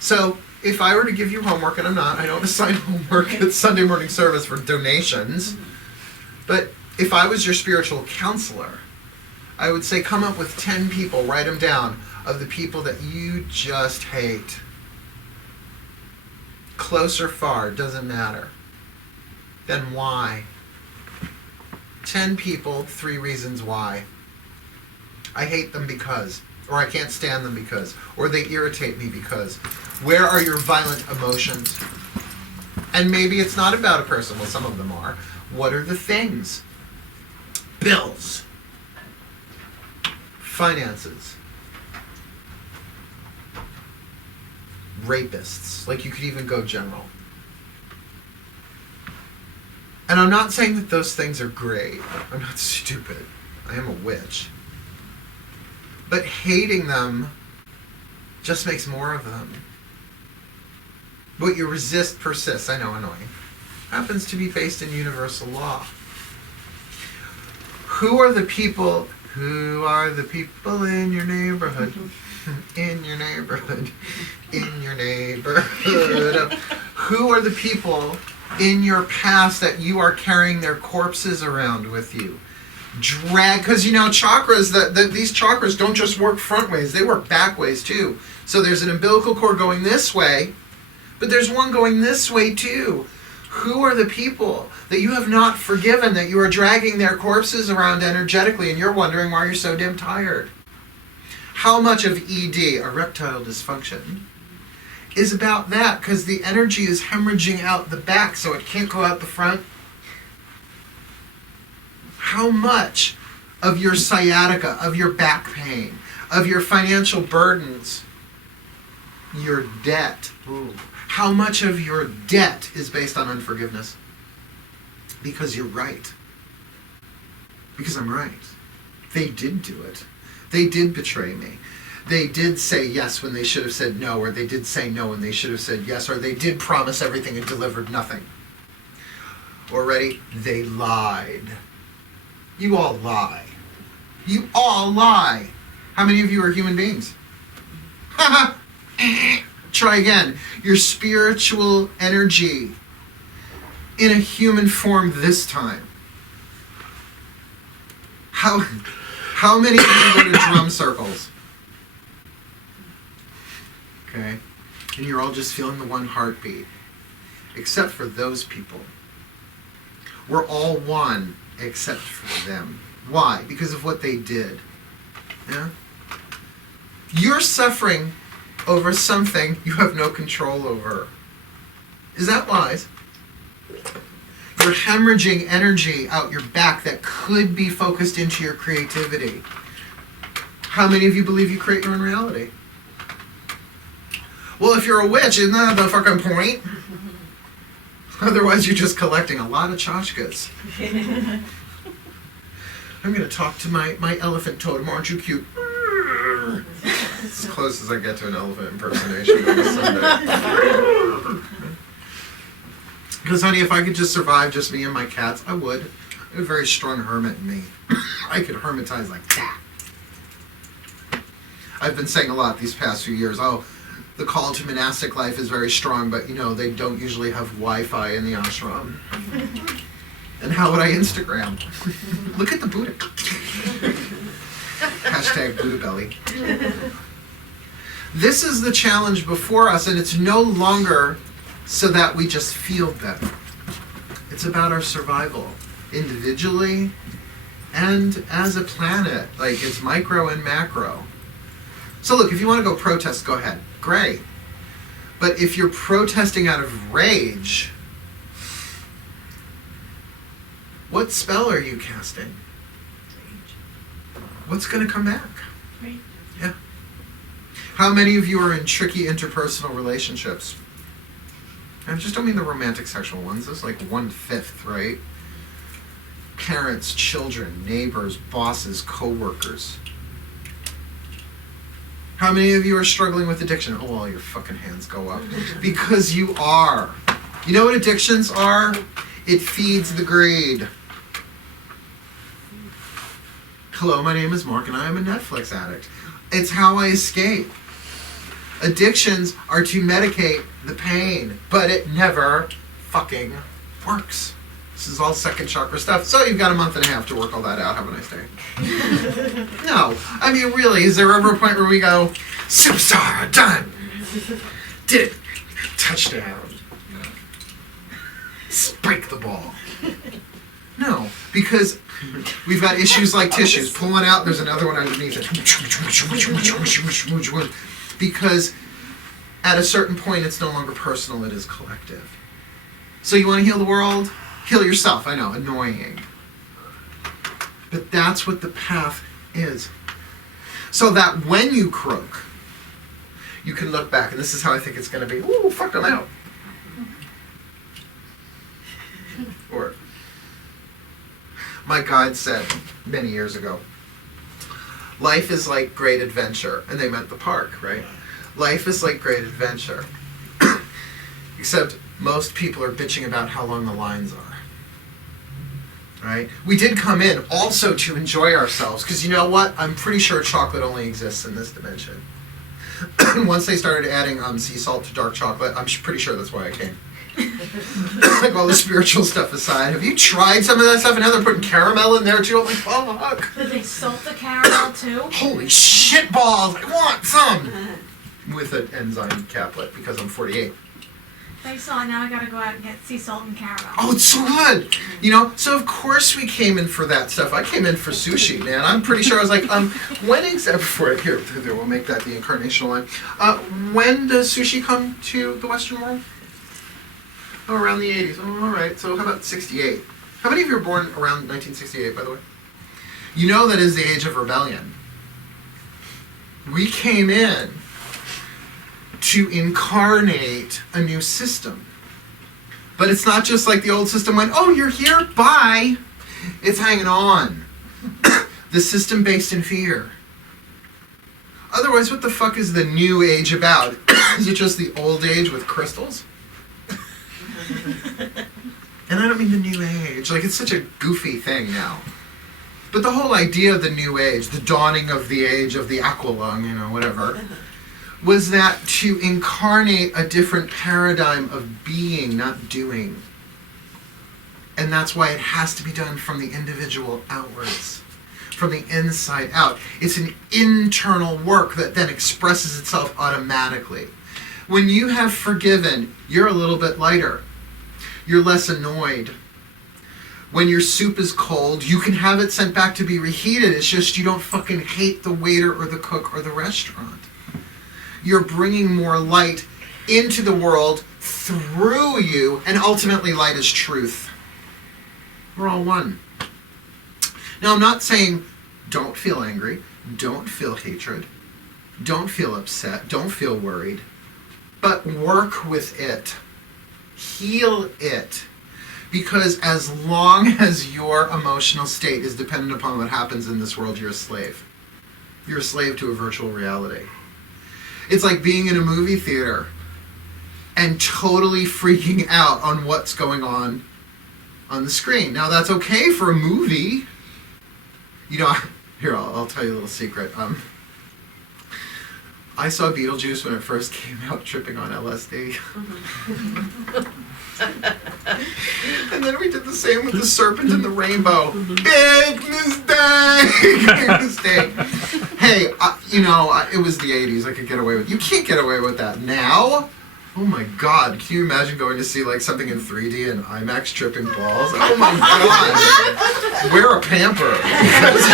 So if I were to give you homework, and I'm not, I don't assign homework at Sunday morning service for donations, but if I was your spiritual counselor, I would say come up with 10 people, write them down, of the people that you just hate. Close or far, doesn't matter. Then why? 10 people, 3 reasons why. I hate them because, or I can't stand them because, or they irritate me because. Where are your violent emotions? And maybe it's not about a person, well, some of them are. What are the things? Bills. Finances. Rapists. Like, you could even go general. And I'm not saying that those things are great. I'm not stupid. I am a witch. But hating them just makes more of them. What you resist persists. I know, annoying. Happens to be based in universal law. Who are the people in your neighborhood? In your neighborhood. In your neighborhood. Who are the people in your past that you are carrying their corpses around with you? Because chakras, these chakras don't just work front ways, they work back ways too. So there's an umbilical cord going this way, but there's one going this way too. Who are the people that you have not forgiven, that you are dragging their corpses around energetically, and you're wondering why you're so damn tired? How much of ED, erectile dysfunction, is about that? Because the energy is hemorrhaging out the back, so it can't go out the front. How much of your sciatica, of your back pain, of your financial burdens, your debt, how much of your debt is based on unforgiveness? Because you're right. Because I'm right. They did do it. They did betray me. They did say yes when they should have said no, or they did say no when they should have said yes, or they did promise everything and delivered nothing. Already, they lied. You all lie. You all lie. How many of you are human beings? Try again. Your spiritual energy in a human form this time. How many of you go to drum circles? Okay. And you're all just feeling the one heartbeat. Except for those people. We're all one except for them. Why? Because of what they did. Yeah? You're suffering over something you have no control over. Is that wise? You're hemorrhaging energy out your back that could be focused into your creativity. How many of you believe you create your own reality? Well, if you're a witch, isn't that the fucking point? Otherwise, you're just collecting a lot of tchotchkes. I'm going to talk to my elephant totem. Aren't you cute? As close as I get to an elephant impersonation on a Sunday. Because, honey, if I could just survive just me and my cats, I would. I have a very strong hermit in me. I could hermitize like that. I've been saying a lot these past few years, the call to monastic life is very strong, but, they don't usually have Wi-Fi in the ashram. And how would I Instagram? Look at the Buddha. Hashtag Buddha belly. This is the challenge before us, and it's no longer so that we just feel better. It's about our survival, individually and as a planet. Like, it's micro and macro. So look, if you want to go protest, go ahead. Great. But if you're protesting out of rage, what spell are you casting? What's going to come back? Right. Yeah. How many of you are in tricky interpersonal relationships? I just don't mean the romantic sexual ones. That's like 1/5, right? Parents, children, neighbors, bosses, co-workers. How many of you are struggling with addiction? Oh, all your fucking hands go up. Because you are. You know what addictions are? It feeds the greed. Hello, my name is Mark and I am a Netflix addict. It's how I escape. Addictions are to medicate the pain, but it never fucking works. This is all second chakra stuff. So you've got a month and a half to work all that out. Have a nice day. No, I mean, really, is there ever a point where we go, superstar, done, did it, touchdown, spike the ball? No, because we've got issues like tissues. Pull one out, there's another one underneath it. Because at a certain point, it's no longer personal, it is collective. So you want to heal the world? Heal yourself. I know, annoying. But that's what the path is. So that when you croak, you can look back, and this is how I think it's going to be. Ooh, fuck, I'm out. Or, my guide said many years ago, life is like great adventure. And they meant the park, right? Life is like great adventure. Except most people are bitching about how long the lines are. Right? We did come in also to enjoy ourselves, because you know what? I'm pretty sure chocolate only exists in this dimension. Once they started adding sea salt to dark chocolate, I'm pretty sure that's why I came. Like all the spiritual stuff aside, have you tried some of that stuff? And now they're putting caramel in there too. I'm like, oh fuck. Did they salt the caramel too? Holy shit balls! I want some! With an enzyme caplet, because I'm 48. They saw, now I gotta go out and get sea salt and caramel. Oh, it's so good! You know, so of course we came in for that stuff. I came in for sushi, man. I'm pretty sure I was like, when exactly, before I, here, we'll make that the incarnational line. When does sushi come to the Western world? Oh, around the 80s. Oh, all right. So how about 68? How many of you were born around 1968, by the way? You know that is the age of rebellion. We came in to incarnate a new system. But it's not just like the old system went, oh, you're here, bye. It's hanging on. The system based in fear. Otherwise, what the fuck is the new age about? Is it just the old age with crystals? And I don't mean the new age. Like, it's such a goofy thing now. But the whole idea of the new age, the dawning of the age of the aqualung, you know, whatever, was that to incarnate a different paradigm of being, not doing. And that's why it has to be done from the individual outwards, from the inside out. It's an internal work that then expresses itself automatically. When you have forgiven, you're a little bit lighter. You're less annoyed. When your soup is cold, you can have it sent back to be reheated. It's just you don't fucking hate the waiter or the cook or the restaurant. You're bringing more light into the world through you, and ultimately light is truth. We're all one. Now, I'm not saying don't feel angry, don't feel hatred, don't feel upset, don't feel worried, but work with it. Heal it. Because as long as your emotional state is dependent upon what happens in this world, you're a slave. You're a slave to a virtual reality. It's like being in a movie theater and totally freaking out on what's going on the screen. Now, that's okay for a movie. You know, here, I'll tell you a little secret. I saw Beetlejuice when it first came out, tripping on LSD. And then we did the same with the serpent and the rainbow. Big mistake! Big mistake. Hey, you know, it was the 80s. I could get away with it. You can't get away with that now. Oh my God! Can you imagine going to see like something in 3D and IMAX tripping balls? Oh my God! Wear a pamper because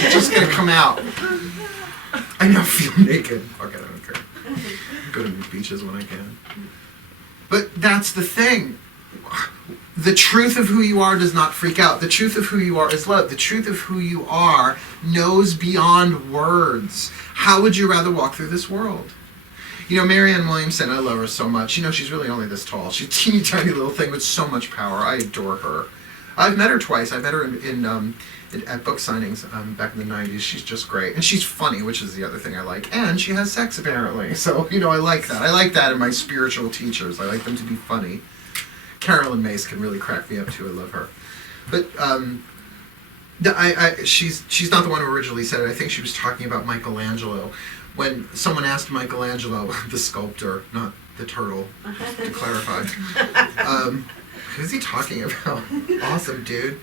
you're just gonna come out. I now feel naked. Okay, I don't care. Go to beaches when I can. But that's the thing. The truth of who you are does not freak out. The truth of who you are is love. The truth of who you are knows beyond words. How would you rather walk through this world? You know, Marianne Williamson, I love her so much. You know, she's really only this tall. She's a teeny tiny little thing with so much power. I adore her. I've met her twice. I met her at book signings back in the 90s. She's just great. And she's funny, which is the other thing I like. And she has sex, apparently. So, you know, I like that. I like that in my spiritual teachers. I like them to be funny. Carolyn Mace can really crack me up, too. I love her. But she's not the one who originally said it. I think she was talking about Michelangelo. When someone asked Michelangelo, the sculptor, not the turtle, just to clarify, who's he talking about? Awesome, dude.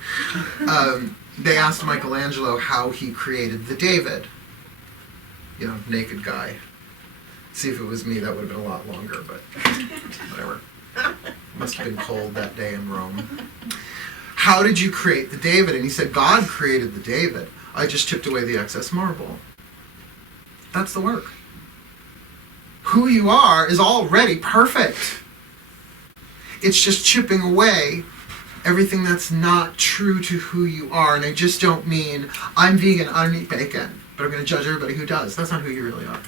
They asked Michelangelo how he created the David. You know, naked guy. See, if it was me, that would have been a lot longer, but whatever. Must have been cold that day in Rome. How did you create the David? And he said, God created the David. I just chipped away the excess marble. That's the work. Who you are is already perfect. It's just chipping away everything that's not true to who you are. And I just don't mean, I'm vegan, I don't eat bacon, but I'm going to judge everybody who does. That's not who you really are.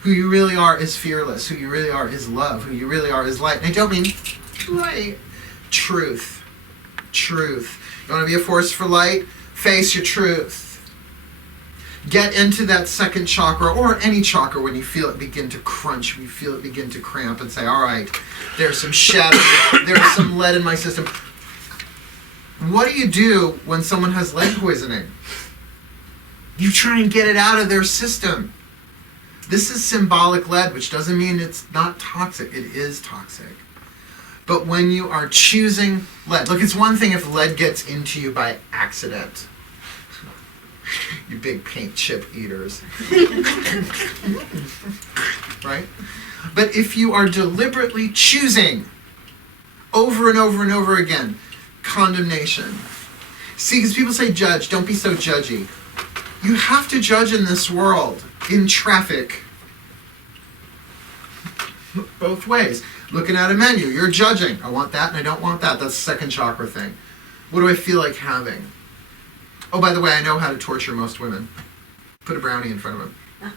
Who you really are is fearless. Who you really are is love. Who you really are is light. And I don't mean light. Truth. Truth. You want to be a force for light? Face your truth. Get into that second chakra, or any chakra, when you feel it begin to crunch, when you feel it begin to cramp, and say, all right, there's some shadow, there's some lead in my system. What do you do when someone has lead poisoning? You try and get it out of their system. This is symbolic lead, which doesn't mean it's not toxic. It is toxic. But when you are choosing lead, look, it's one thing if lead gets into you by accident. You big paint chip eaters. Right? But if you are deliberately choosing over and over and over again, condemnation. See, because people say judge, don't be so judgy. You have to judge in this world, in traffic. Both ways. Looking at a menu, you're judging. I want that and I don't want that. That's the second chakra thing. What do I feel like having? Oh, by the way, I know how to torture most women. Put a brownie in front of them.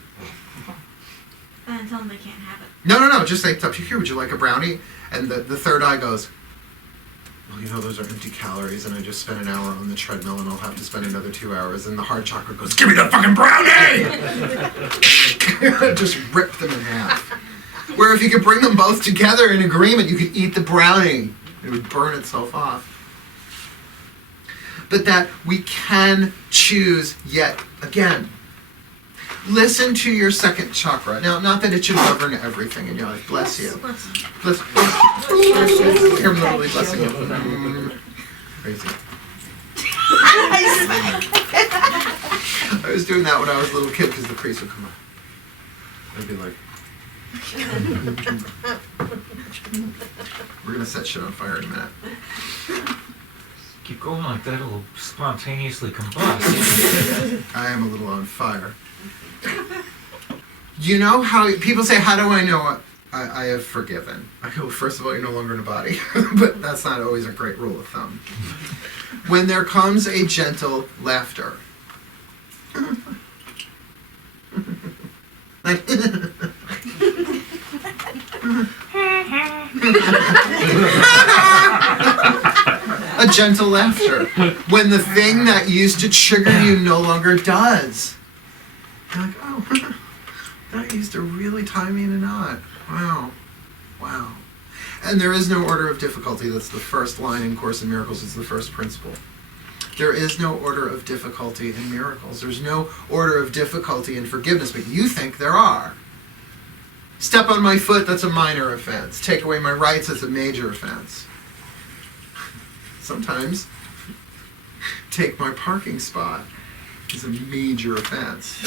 And tell them they can't have it. No. Just say, up here, would you like a brownie? And the third eye goes, well, you know, those are empty calories, and I just spent an hour on the treadmill, and I'll have to spend another 2 hours. And the heart chakra goes, give me that fucking brownie! Just rip them in half. Where if you could bring them both together in agreement, you could eat the brownie. It would burn itself off. But that we can choose yet again. Listen to your second chakra. Now, not that it should govern everything in your life. Bless you. Bless you. I'm literally blessing you. Crazy. I was doing that when I was a little kid because the priest would come up. I'd be like, we're going to set shit on fire in a minute. Keep going like that, it'll spontaneously combust. I am a little on fire. You know how people say, how do I know what I have forgiven? I go, first of all, you're no longer in a body. But that's not always a great rule of thumb. When there comes a gentle laughter. A gentle laughter. When the thing that used to trigger you no longer does. You're like, oh, that used to really tie me in a knot. Wow. Wow. And there is no order of difficulty. That's the first line in Course in Miracles. It's the first principle. There is no order of difficulty in miracles. There's no order of difficulty in forgiveness, but you think there are. Step on my foot, that's a minor offense. Take away my rights, that's a major offense. Sometimes, take my parking spot is a major offense.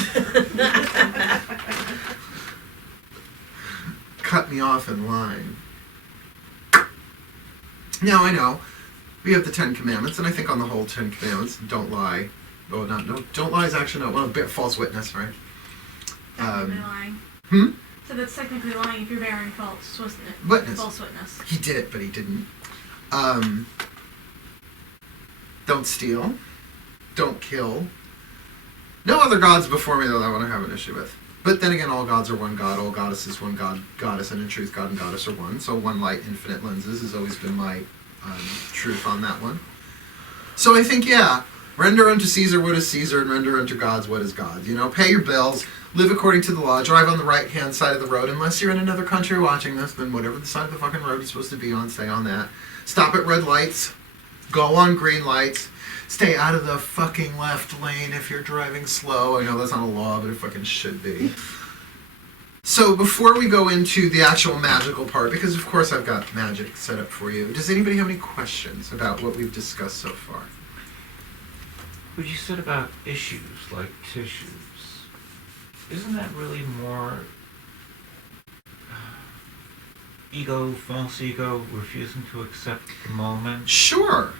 cut me off in line. Now, I know, we have the 10 Commandments, and I think on the whole 10 Commandments, don't lie. Oh, don't lie is actually not, well, false witness, right? Technically lying. So that's technically lying if you're bearing false witness. False witness. He did it, but he didn't. Don't steal. Don't kill. No other gods before me that I want to have an issue with. But then again, all gods are one god, all goddesses one god, goddess, and in truth, God and goddess are one. So one light, infinite lenses has always been my truth on that one. So I think, yeah, render unto Caesar what is Caesar, and render unto gods what is God. You know, pay your bills, live according to the law, drive on the right-hand side of the road. Unless you're in another country watching this, then whatever the side of the fucking road you're supposed to be on, stay on that. Stop at red lights, go on green lights. Stay out of the fucking left lane if you're driving slow. I know that's not a law, but it fucking should be. So before we go into the actual magical part, because of course I've got magic set up for you, does anybody have any questions about what we've discussed so far? What you said about issues like tissues, isn't that really more ego, false ego, refusing to accept the moment? Sure.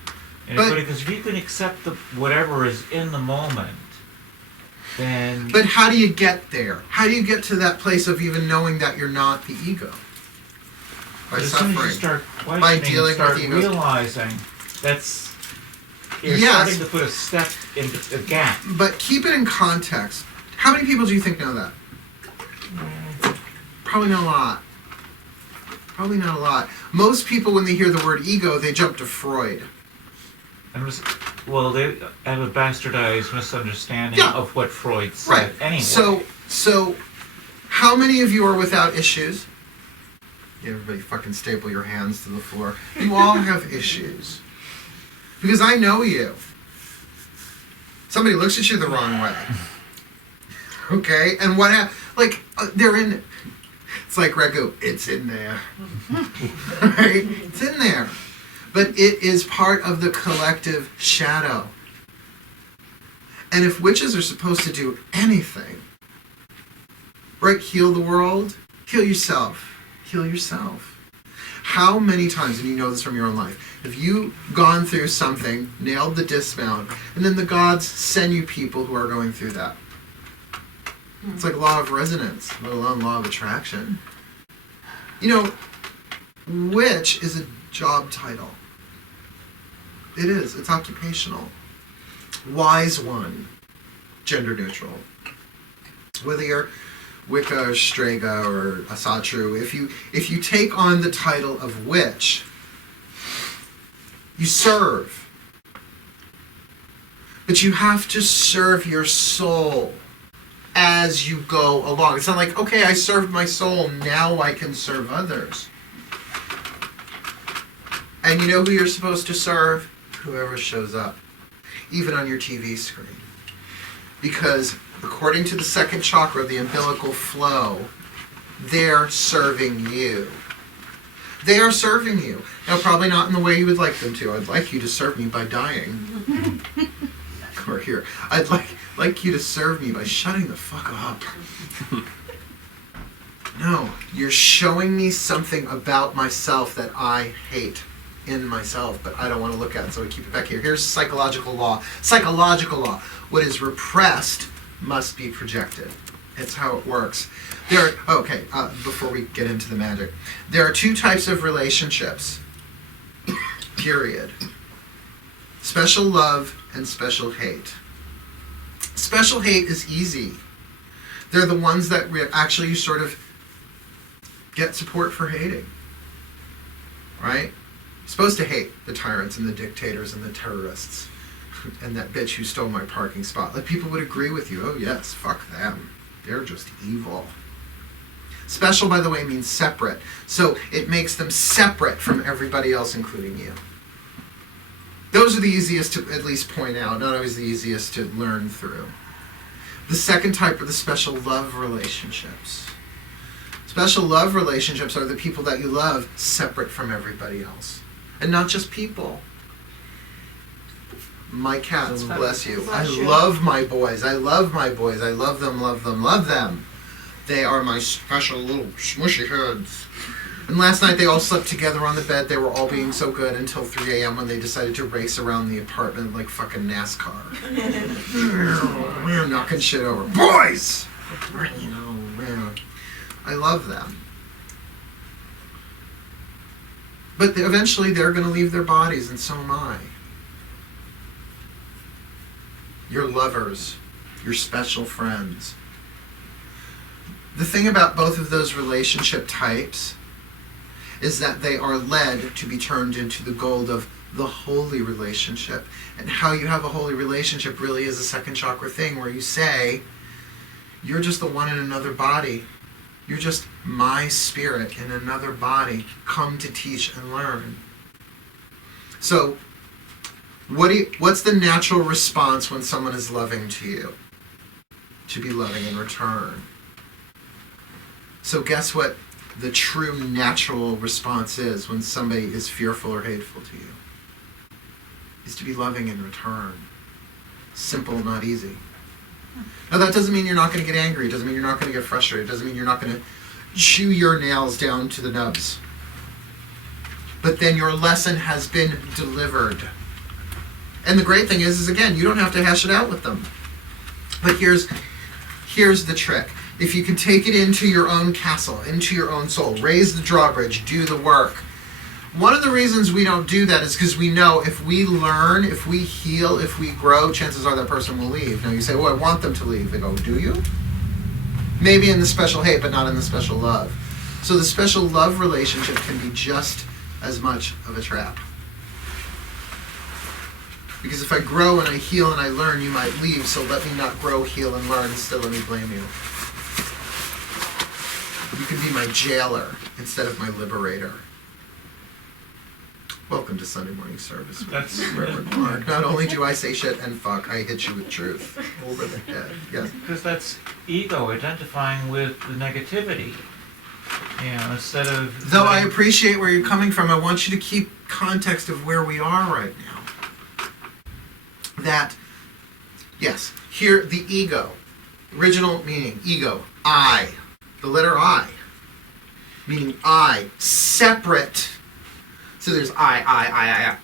Because if you can accept whatever is in the moment, then... But how do you get there? How do you get to that place of even knowing that you're not the ego? By suffering. As you start by dealing start with egos. Realizing that's... You're starting to put a step in a gap. But keep it in context. How many people do you think know that? Probably not a lot. Probably not a lot. Most people, when they hear the word ego, they jump to Freud. Well, they have a bastardized misunderstanding of what Freud said. Right. Anyway. So, how many of you are without issues? Everybody fucking staple your hands to the floor. You all have issues. Because I know you. Somebody looks at you the wrong way. Okay? And what happened? Like, they're in it. It's like ragu. It's in there. Right? It's in there. But it is part of the collective shadow. And if witches are supposed to do anything, right, heal the world, heal yourself. Heal yourself. How many times, and you know this from your own life, have you gone through something, nailed the dismount, and then the gods send you people who are going through that? It's like law of resonance, let alone law of attraction. You know, witch is a job title. It is. It's occupational. Wise one. Gender neutral. Whether you're Wicca or Strega or Asatru, if you take on the title of witch, you serve. But you have to serve your soul as you go along. It's not like, okay, I served my soul, now I can serve others. And you know who you're supposed to serve? Whoever shows up, even on your TV screen. Because according to the second chakra, the umbilical flow, they're serving you. They are serving you. Now, probably not in the way you would like them to. I'd like you to serve me by dying. Or here, I'd like you to serve me by shutting the fuck up. No, you're showing me something about myself that I hate in myself, but I don't want to look at it, so I keep it back here. Here's psychological law. Psychological law. What is repressed must be projected. It's how it works. Before we get into the magic. There are two types of relationships. Period. Special love and special hate. Special hate is easy. They're the ones that actually you sort of get support for hating. Right? You're supposed to hate the tyrants and the dictators and the terrorists and that bitch who stole my parking spot. Like, people would agree with you. Oh yes, fuck them. They're just evil. Special, by the way, means separate. So it makes them separate from everybody else, including you. Those are the easiest to at least point out, not always the easiest to learn through. The second type are the special love relationships. Special love relationships are the people that you love separate from everybody else. And not just people. My cats, bless you. I love my boys. I love my boys. I love them, love them, love them. They are my special little smushy heads. And last night they all slept together on the bed. They were all being so good until 3 a.m. when they decided to race around the apartment like fucking NASCAR. We're knocking shit over. Boys! You know, I love them. But eventually they're going to leave their bodies, and so am I. Your lovers, your special friends. The thing about both of those relationship types is that they are led to be turned into the gold of the holy relationship. And how you have a holy relationship really is a second chakra thing where you say, you're just the one in another body. You're just my spirit in another body, come to teach and learn. So, what's the natural response when someone is loving to you? To be loving in return. So guess what the true natural response is when somebody is fearful or hateful to you? Is to be loving in return. Simple, not easy. Now that doesn't mean you're not going to get angry. It doesn't mean you're not going to get frustrated. It doesn't mean you're not going to chew your nails down to the nubs. But then your lesson has been delivered. And the great thing is again, you don't have to hash it out with them. But here's the trick. If you can take it into your own castle, into your own soul, raise the drawbridge, do the work. One of the reasons we don't do that is because we know if we learn, if we heal, if we grow, chances are that person will leave. Now you say, well, I want them to leave. They go, do you? Maybe in the special hate, but not in the special love. So the special love relationship can be just as much of a trap. Because if I grow and I heal and I learn, you might leave, so let me not grow, heal, and learn, and still let me blame you. You can be my jailer instead of my liberator. Welcome to Sunday morning service. That's Reverend Mark. Not only do I say shit and fuck, I hit you with truth over the head. Yes. because that's ego identifying with the negativity. You know, instead of... Though I appreciate where you're coming from, I want you to keep context of where we are right now. That, yes, here, the ego. Original meaning, ego, I. The letter I. Meaning I. Separate. So there's I.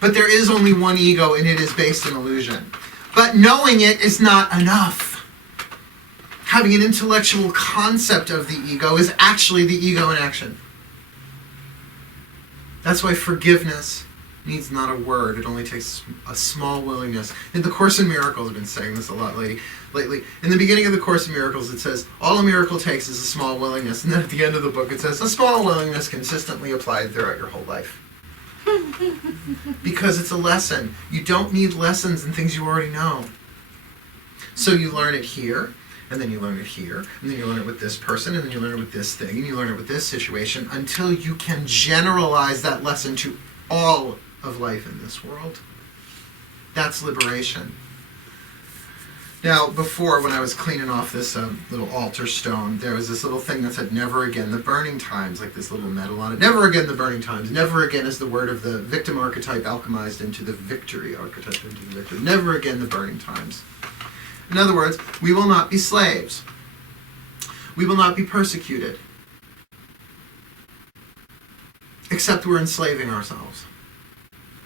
But there is only one ego, and it is based in illusion. But knowing it is not enough. Having an intellectual concept of the ego is actually the ego in action. That's why forgiveness needs not a word. It only takes a small willingness. In the Course in Miracles, I've been saying this a lot lately. In the beginning of the Course in Miracles, it says, all a miracle takes is a small willingness. And then at the end of the book, it says, a small willingness consistently applied throughout your whole life. Because it's a lesson. You don't need lessons in things you already know. So you learn it here, and then you learn it here, and then you learn it with this person, and then you learn it with this thing, and you learn it with this situation, until you can generalize that lesson to all of life in this world. That's liberation. Now, before, when I was cleaning off this little altar stone, there was this little thing that said, never again the burning times, like this little medal on it. Never again the burning times. Never again is the word of the victim archetype alchemized into the victory archetype, into the victor. Never again the burning times. In other words, we will not be slaves. We will not be persecuted. Except we're enslaving ourselves.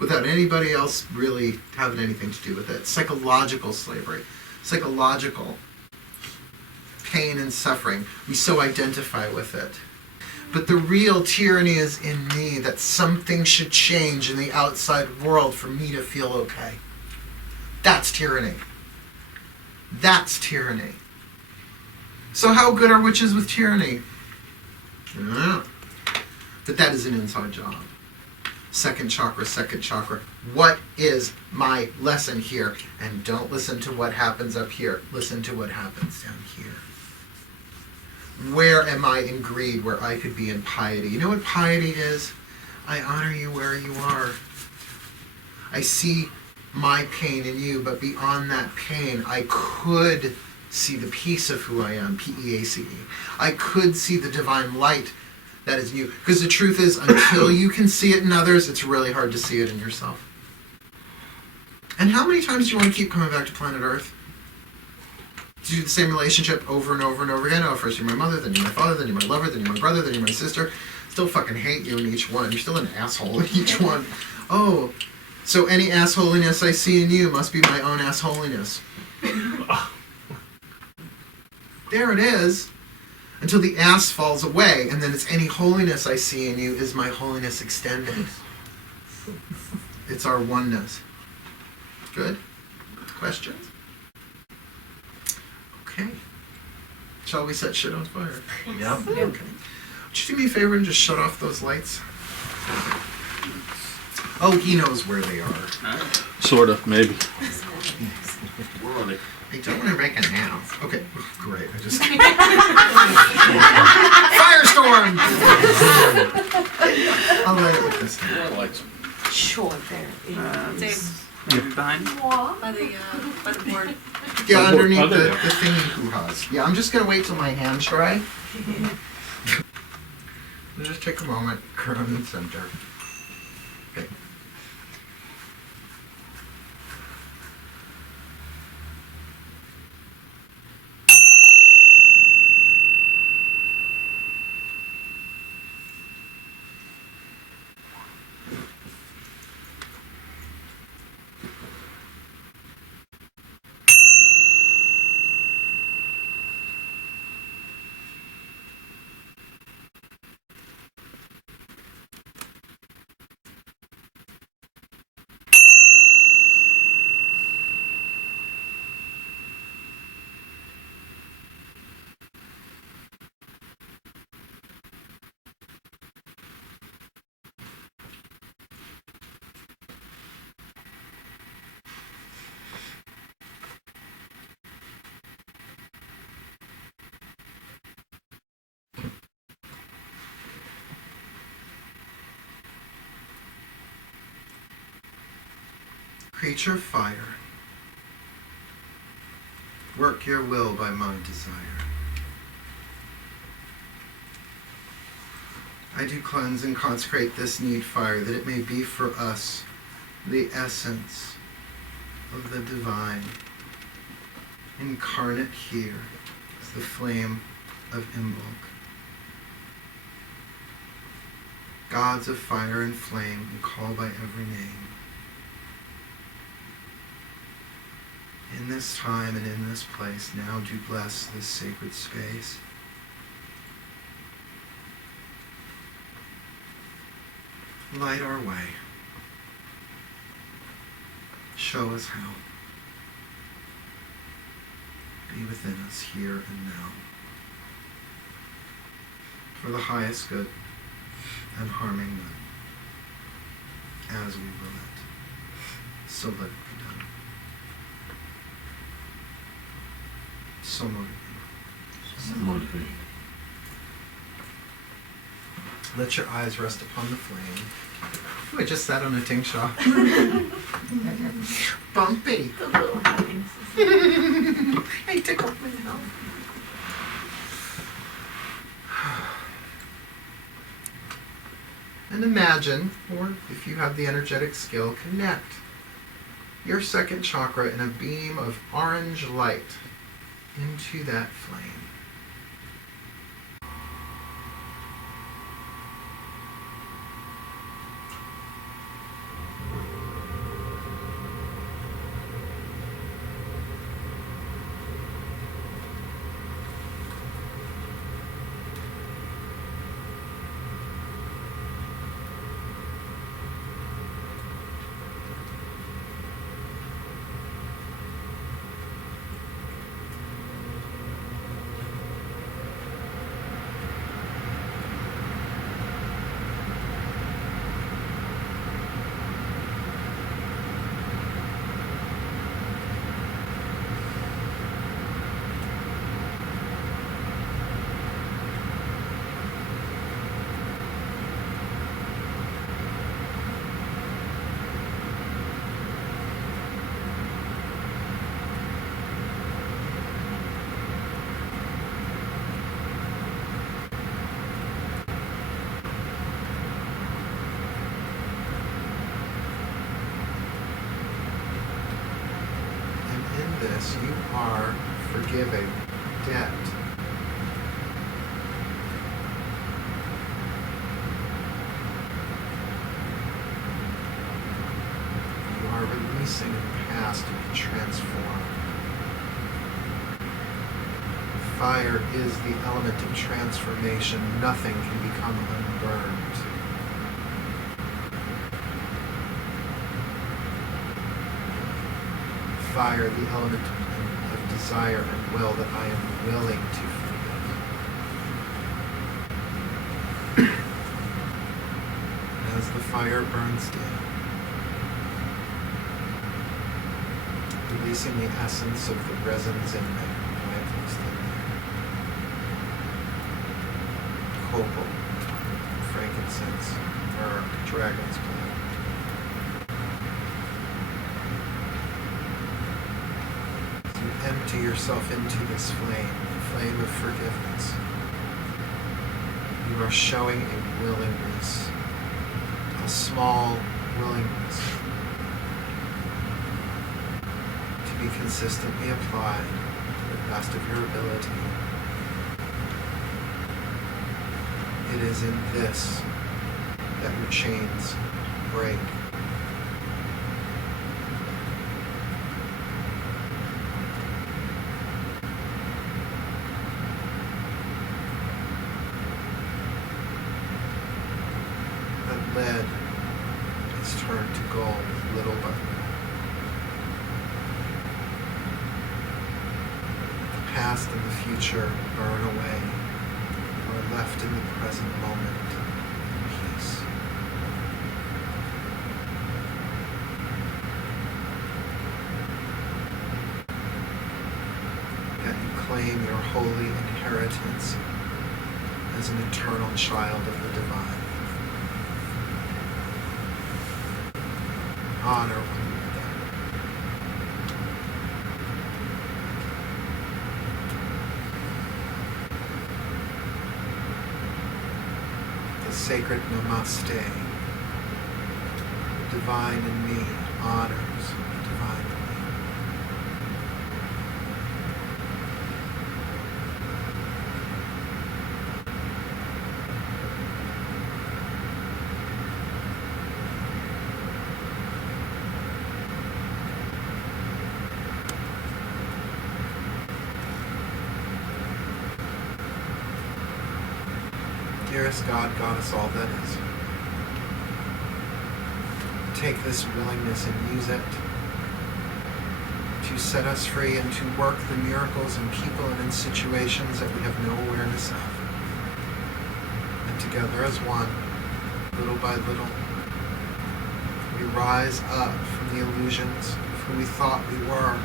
Without anybody else really having anything to do with it. Psychological slavery. Psychological pain and suffering. We so identify with it. But the real tyranny is in me, that something should change in the outside world for me to feel okay. That's tyranny. That's tyranny. So how good are witches with tyranny? I don't know. But that is an inside job. Second chakra, second chakra. What is my lesson here? And don't listen to what happens up here. Listen to what happens down here. Where am I in greed, where I could be in piety? You know what piety is? I honor you where you are. I see my pain in you, but beyond that pain, I could see the peace of who I am, P-E-A-C-E. I could see the divine light that is in you. Because the truth is, until you can see it in others, it's really hard to see it in yourself. And how many times do you want to keep coming back to planet Earth? do the same relationship over and over and over again. Oh, first you're my mother, then you're my father, then you're my lover, then you're my brother, then you're my sister. Still fucking hate you in each one. You're still an asshole in each one. Oh, so any assholiness I see in you must be my own assholiness. There it is. Until the ass falls away, and then it's any holiness I see in you is my holiness extended. It's our oneness. Good? Questions? Okay. Shall we set shit on fire? Yep. Okay. Would you do me a favor and just shut off those lights? Oh, he knows where they are. Sort of, maybe. We're on it. I don't want to break a nap. Okay, great. I just firestorm. I'll let it with this. We're on lights. Sure, there is. Behind. By the board. Yeah, underneath Other the there. thingy hoo-has. Yeah, I'm just gonna wait till my hands dry. We'll just take a moment, crown and center. Okay. Creature fire, work your will by my desire. I do cleanse and consecrate this Needfire, that it may be for us the essence of the divine, incarnate here as the flame of Imbolc. Gods of fire and flame, we call by every name. In this time and in this place, now do bless this sacred space. Light our way. Show us how. Be within us here and now. For the highest good and harming none. As we will it. So let it be done. So motivating. Let your eyes rest upon the flame. Ooh, I just sat on a tingshaw. Bumpy. The little happinesses. I tickled my mouth. And imagine, or if you have the energetic skill, connect your second chakra in a beam of orange light into that flame. You are forgive a debt. You are releasing the past to be transformed. Fire is the element of transformation. Nothing can become unburned. Fire, the element of desire and will that I am willing to forgive. As the fire burns down, releasing the essence of the resins in there, rifles in there, copal, frankincense, myrrh, dragon's blood. Empty yourself into this flame, the flame of forgiveness. You are showing a willingness, a small willingness to be consistently applied to the best of your ability. It is in this that your chains break. Lead is turned to gold little by little. The past and the future burn away. You are left in the present moment in peace. That you claim your holy inheritance as an eternal child of the divine. Honor one another. The sacred namaste, the divine in me, honors the divine in me. Dearest God, Goddess, all that is. Take this willingness and use it to set us free and to work the miracles in people and in situations that we have no awareness of. And together as one, little by little, we rise up from the illusions of who we thought we were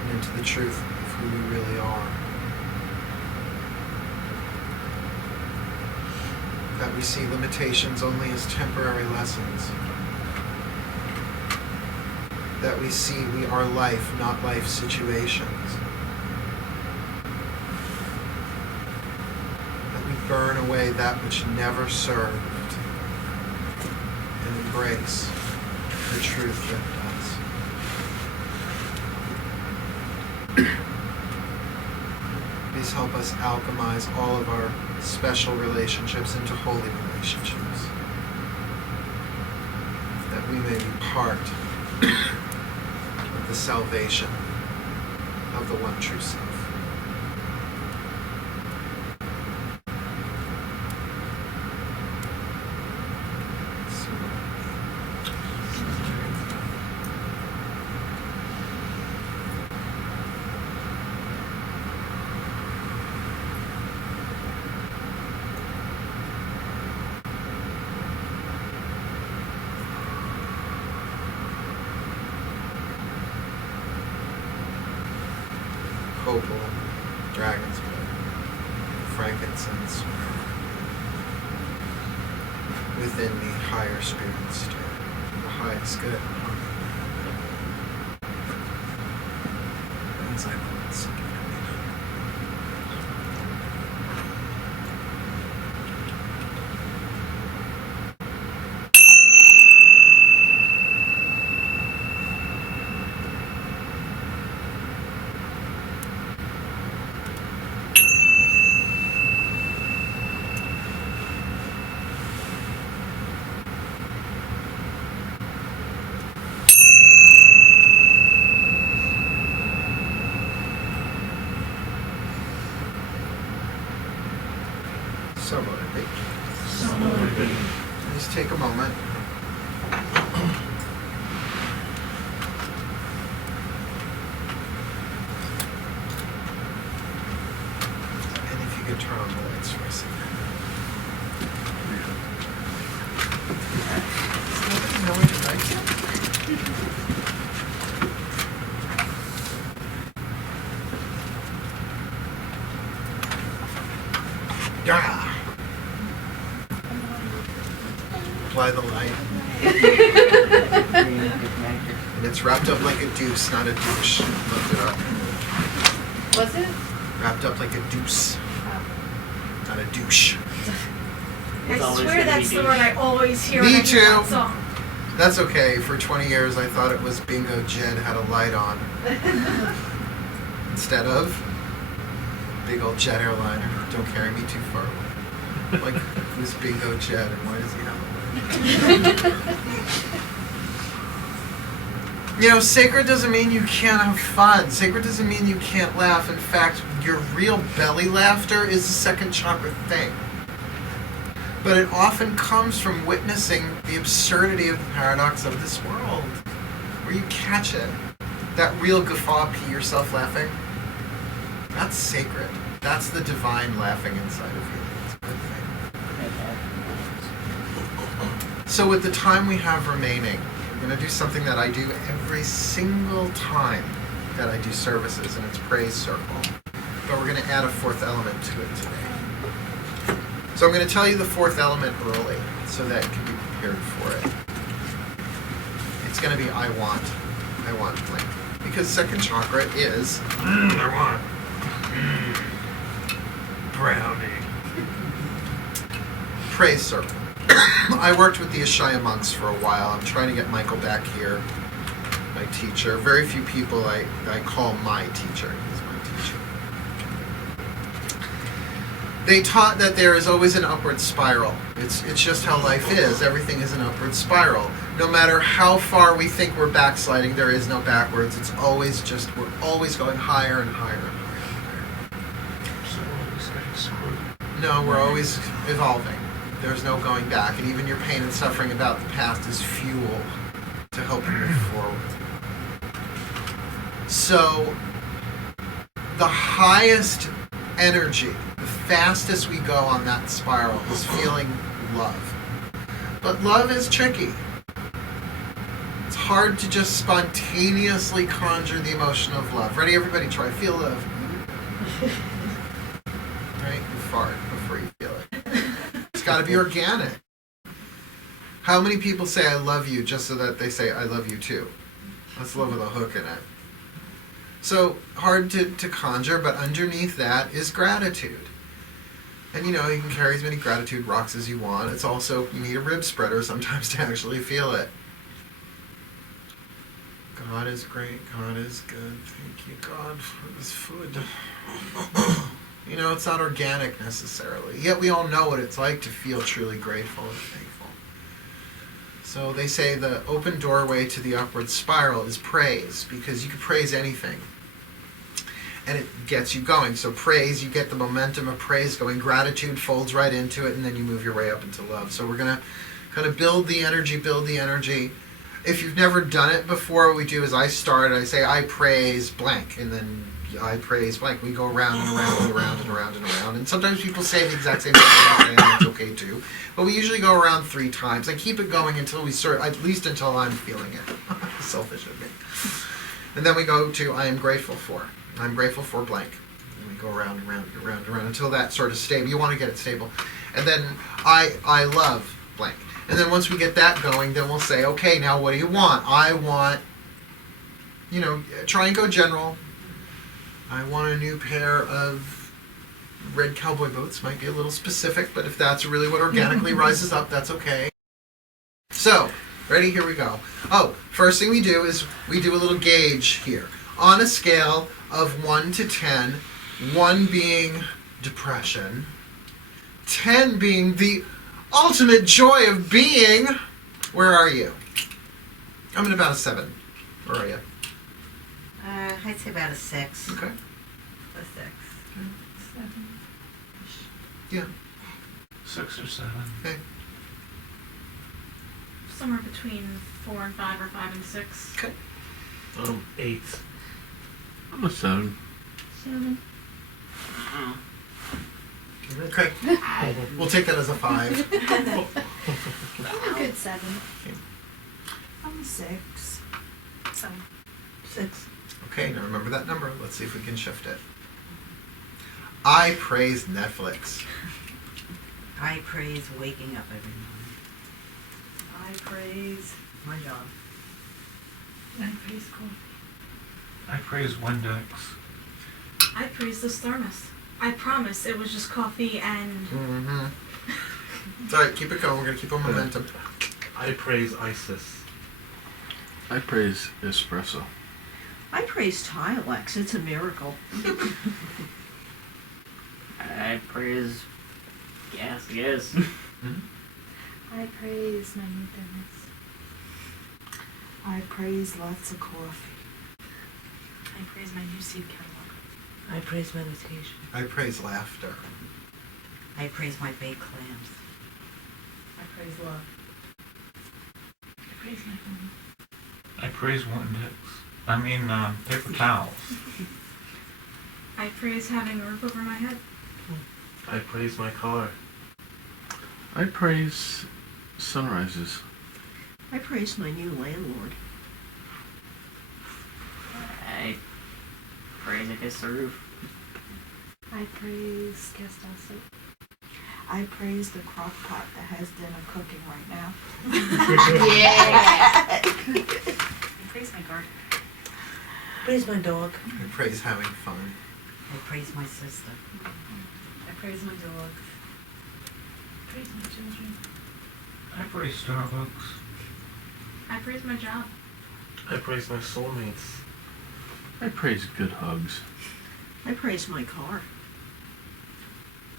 and into the truth of who we really are. That we see limitations only as temporary lessons. That we see we are life, not life situations. That we burn away that which never served and embrace the truth that does. Please help us alchemize all of our special relationships into holy relationships, that we may be part of the salvation of the one true self. Copal, dragon's blood, frankincense, within me higher spirits stir, the highest good. As I will seek it. So will it be. Just take a moment. And if you could turn on the lights for a second. No way to write it? Yeah. Apply the light. And it's wrapped up like a deuce, not a douche. Looked it up. Was it? Wrapped up like a deuce, not a douche. I It's always swear gonna that's be the douche. word I always hear Me when I hear that too. song. That's okay. For 20 years, I thought it was Bingo Jed had a light on. Instead of big old jet airliner. Don't carry me too far away. Like, who's Bingo Jed and why does he have a light? You know, sacred doesn't mean you can't have fun. Sacred doesn't mean you can't laugh. In fact, your real belly laughter is the second chakra thing. But it often comes from witnessing the absurdity of the paradox of this world, where you catch it. That real guffaw, pee yourself laughing, that's sacred. That's the divine laughing inside of you. It's a good thing. So with the time we have remaining, we're going to do something that I do every single time that I do services, and it's praise circle. But we're going to add a fourth element to it today. So I'm going to tell you the fourth element early, so that you can be prepared for it. It's going to be I want blank. Because second chakra is, I want, brownie. Praise circle. I worked with the Ashaya monks for a while. I'm trying to get Michael back here, my teacher. Very few people I call my teacher. He's my teacher. They taught that there is always an upward spiral. It's just how life is. Everything is an upward spiral. No matter how far we think we're backsliding, there is no backwards. It's always just, we're always going higher and higher and higher and higher. No, we're always evolving. There's no going back. And even your pain and suffering about the past is fuel to help you move forward. So, the highest energy, the fastest we go on that spiral is feeling love. But love is tricky. It's hard to just spontaneously conjure the emotion of love. Ready, everybody? Try. Feel love. Right? You fart before you feel it. It's got to be organic. How many people say I love you just so that they say I love you too? That's love with a hook in it. So, hard to conjure, but underneath that is gratitude. And you know, you can carry as many gratitude rocks as you want. It's also, you need a rib spreader sometimes to actually feel it. God is great, God is good, thank you God for this food. You know, it's not organic necessarily. Yet we all know what it's like to feel truly grateful and thankful. So they say the open doorway to the upward spiral is praise, because you can praise anything. And it gets you going. So praise, you get the momentum of praise going. Gratitude folds right into it, and then you move your way up into love. So we're going to kind of build the energy. If you've never done it before, what we do is I say, I praise blank, and then I praise blank. We go around and around and around and around and around. And sometimes people say the exact same thing, and that's okay too. But we usually go around 3 times. I keep it going until at least until I'm feeling it. Selfish of me. And then we go to I am grateful for. I'm grateful for blank. And we go around and around and around and around until that's sort of stable. You want to get it stable. And then I love blank. And then once we get that going, then we'll say, okay, now what do you want? I want, try and go general. I want a new pair of red cowboy boots. Might be a little specific, but if that's really what organically rises up, that's okay. So, ready? Here we go. Oh, first thing we do is we do a little gauge here. On a scale of 1 to 10, 1 being depression, 10 being the ultimate joy of being. Where are you? I'm at about a 7. Where are you? I'd say about a 6. Okay. A 6. Yeah. 6 or 7. Okay. Somewhere between 4 and 5 or 5 and 6. Okay. 8. I'm a 7. 7. Okay. We'll take that as a 5. A good 7. I'm a 6. 6. Okay, now remember that number. Let's see if we can shift it. I praise Netflix. I praise waking up every morning. I praise my job. I praise coffee. I praise Windex. I praise this thermos. I promise it was just coffee and... Mm-hmm. It's alright, keep it going. We're going to keep on momentum. I praise ISIS. I praise espresso. I praise Tilex. It's a miracle. I praise gas. Yes. I praise my new thermos. I praise lots of coffee. I praise my new seed catalog. I praise meditation. I praise laughter. I praise my baked clams. I praise love. I praise my home. I praise Windex. I mean, paper towels. I praise having a roof over my head. I praise my car. I praise sunrises. I praise my new landlord. I praise against the roof. I praise guest house. I praise the crock pot that has dinner cooking right now. Yeah. I praise my garden. Praise my dog. I praise having fun. I praise my sister. I praise my dog. I praise my children. I praise Starbucks. I praise my job. I praise my soulmates. I praise good hugs. I praise my car.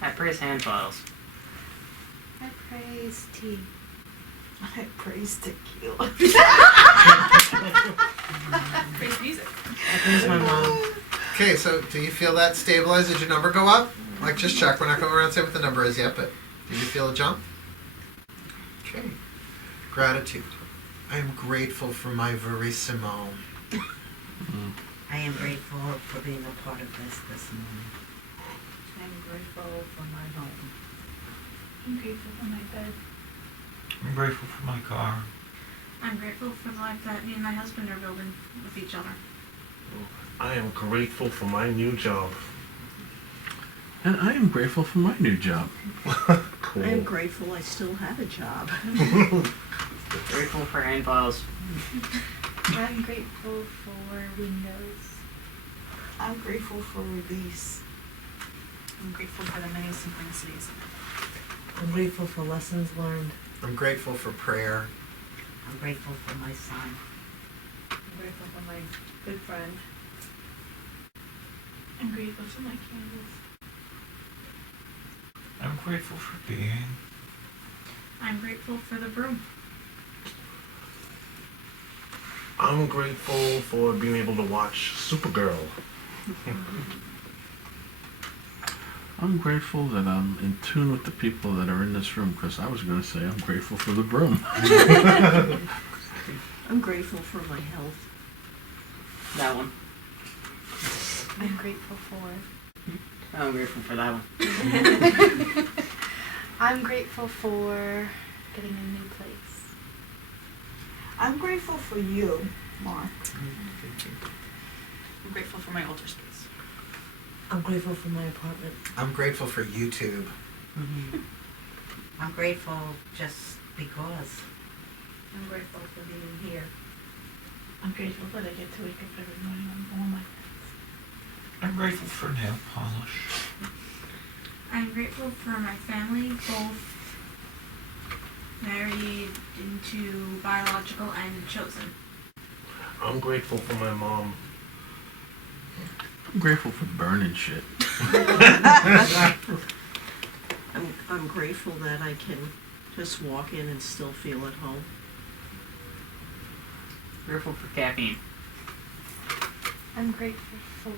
I praise hand files. I praise tea. I praise tequila. Praise music. I praise my mom. Okay, so do you feel that stabilize? Did your number go up? Like, just check. We're not going around and say what the number is yet, but did you feel a jump? Okay. Gratitude. I am grateful for my verissimo. I am grateful for being a part of this morning. I'm grateful for my home. I'm grateful for my bed. I'm grateful for my car. I'm grateful for the life that me and my husband are building with each other. I am grateful for my new job. And I am grateful for my new job. Cool. I am grateful I still have a job. Grateful for hand files. I'm grateful for windows. I'm grateful for release. I'm grateful for the many synchronicities. I'm grateful for lessons learned. I'm grateful for prayer. I'm grateful for my son. I'm grateful for my good friend. I'm grateful for my candles. I'm grateful for being. I'm grateful for the broom. I'm grateful for being able to watch Supergirl. I'm grateful that I'm in tune with the people that are in this room, because I was going to say I'm grateful for the broom. I'm grateful for my health. That one. I'm grateful for... I'm grateful for that one. I'm grateful for getting a new place. I'm grateful for you, Mark. I'm grateful for my altar space. I'm grateful for my apartment. I'm grateful for YouTube. I'm grateful just because. I'm grateful for being here. I'm grateful that I get to wake up every morning and go on my friends. I'm grateful for nail polish. I'm grateful for my family, both married into biological and chosen. I'm grateful for my mom. I'm grateful for burning shit. I'm grateful that I can just walk in and still feel at home. Grateful for caffeine. I'm grateful for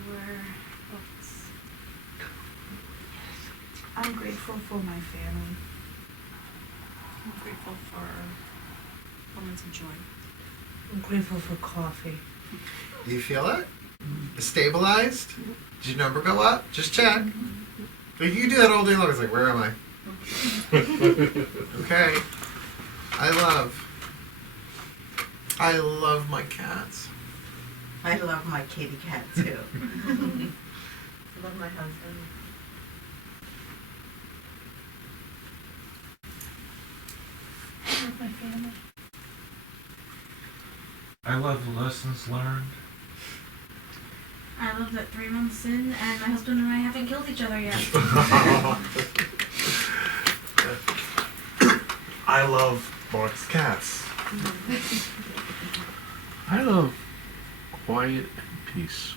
books. I'm grateful for my family. I'm grateful for moments of joy. I'm grateful for coffee. Do you feel it? Stabilized? Did your number go up? Just check. Like, you can do that all day long. It's like, where am I? Okay. I love my cats. I love my kitty cat too. I love my husband. I love my family. I love the lessons learned. I love that 3 months in and my husband and I haven't killed each other yet. I love Mark's cats. I love quiet and peace.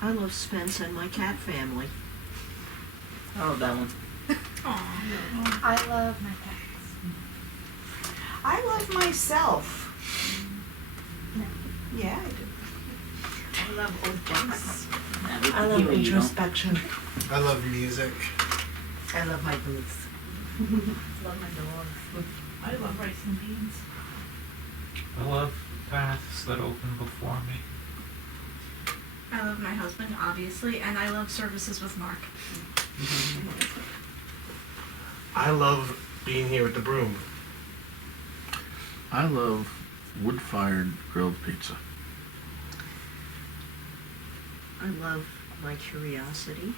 I love Spence and my cat family. I love that one. Aww. I love my pets. I love myself. Yeah, I do. I love old books. I love introspection. I love music. I love my boots. I love my dogs. I love rice and beans. I love paths that open before me. I love my husband, obviously, and I love services with Mark. I love being here at the Broom. I love wood-fired grilled pizza. I love my curiosity.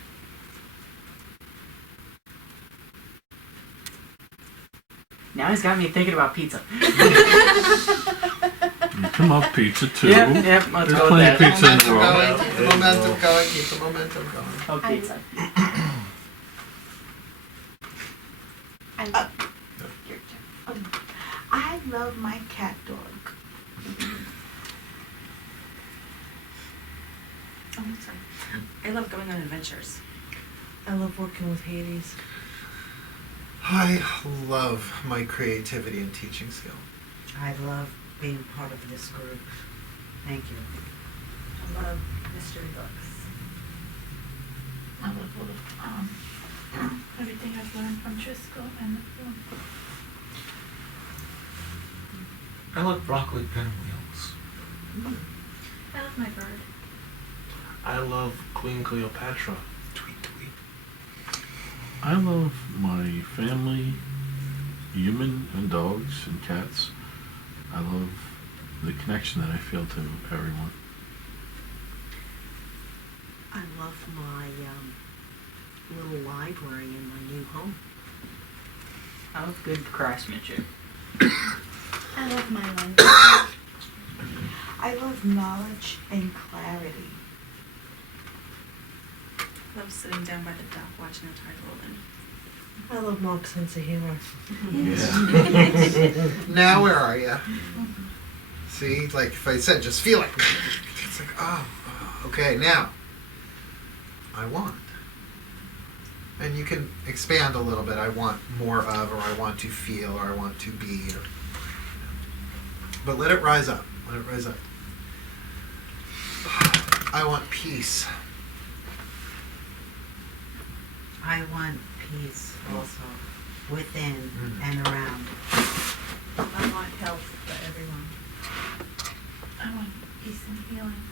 Now he's got me thinking about pizza. You come up pizza too. Yep, let's There's go with plenty of that. pizza in the Momentum world. going, keep the momentum going, keep the momentum going. Oh, pizza. Your turn. I love my cat dog. Oh, sorry. I love going on adventures. I love working with Hades. I love my creativity and teaching skill. I love being part of this group. Thank you. I love mystery books. I love all of everything I've learned from Trisco and the film. I love broccoli pinwheels. I love my bird. I love Queen Cleopatra. Tweet, tweet. I love my family, human and dogs and cats. I love the connection that I feel to everyone. I love my little library in my new home. I love good craftsmanship. I love my language. I love knowledge and clarity. I love sitting down by the dock watching Untitled and I love Mark's sense of humor. Now where are you? See, like if I said just feel it, it's like, oh, okay, now I want. And you can expand a little bit. I want more of, or I want to feel, or I want to be. Or, but let it rise up. Let it rise up. I want peace. I want peace also, within and around. I want health for everyone. I want peace and healing.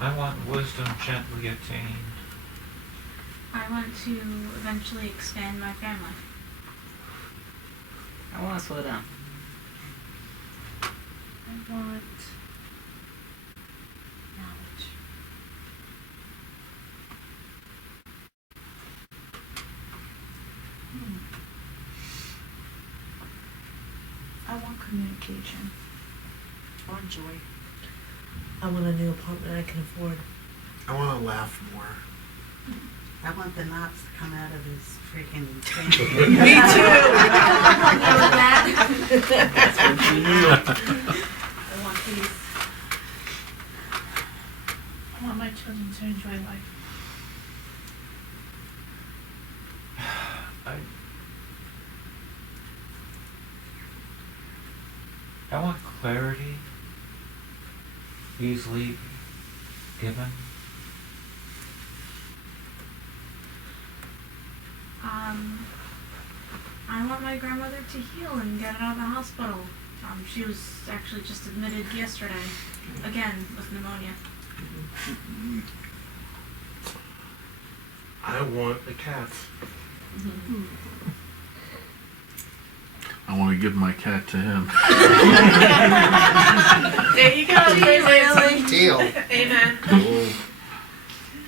I want wisdom gently attained. I want to eventually expand my family. I want to slow down. I want knowledge. I want communication. I want joy. I want a new apartment I can afford. I want to laugh more. I want the knots to come out of his freaking thing. Me too. That's what you need. I want peace. I want my children to enjoy life. I want clarity, easily given. I want my grandmother to heal and get out of the hospital. She was actually just admitted yesterday, again, with pneumonia. I want a cat. I want to give my cat to him. There you go. Deal. Amen.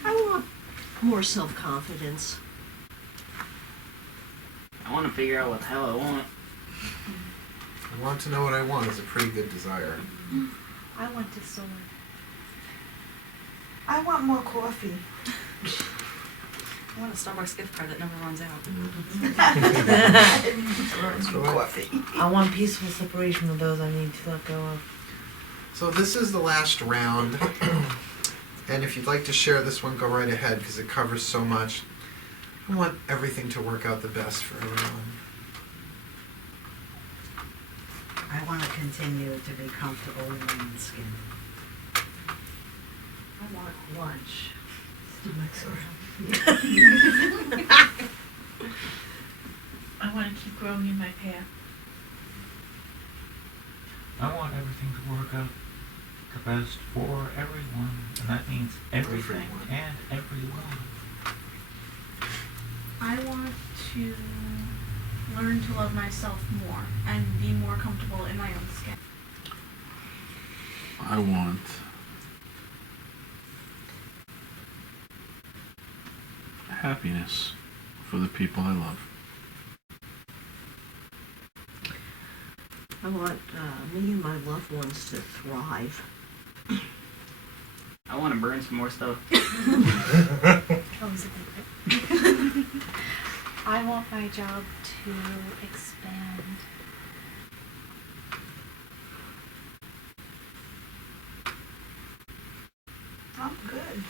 I want more self-confidence. I want to figure out what the hell I want. I want to know what I want is a pretty good desire. I want to soar. I want more coffee. I want a Starbucks gift card that never runs out. Coffee. I want peaceful separation of those I need to let go of. So this is the last round. And if you'd like to share this one, go right ahead because it covers so much. I want everything to work out the best for everyone. I want to continue to be comfortable in my own skin. I want lunch. I want to keep growing in my path. I want everything to work out the best for everyone, and that means everything and everyone. I want to learn to love myself more and be more comfortable in my own skin. I want happiness for the people I love. I want me and my loved ones to thrive. I want to burn some more stuff. I want my job to expand. I'm good.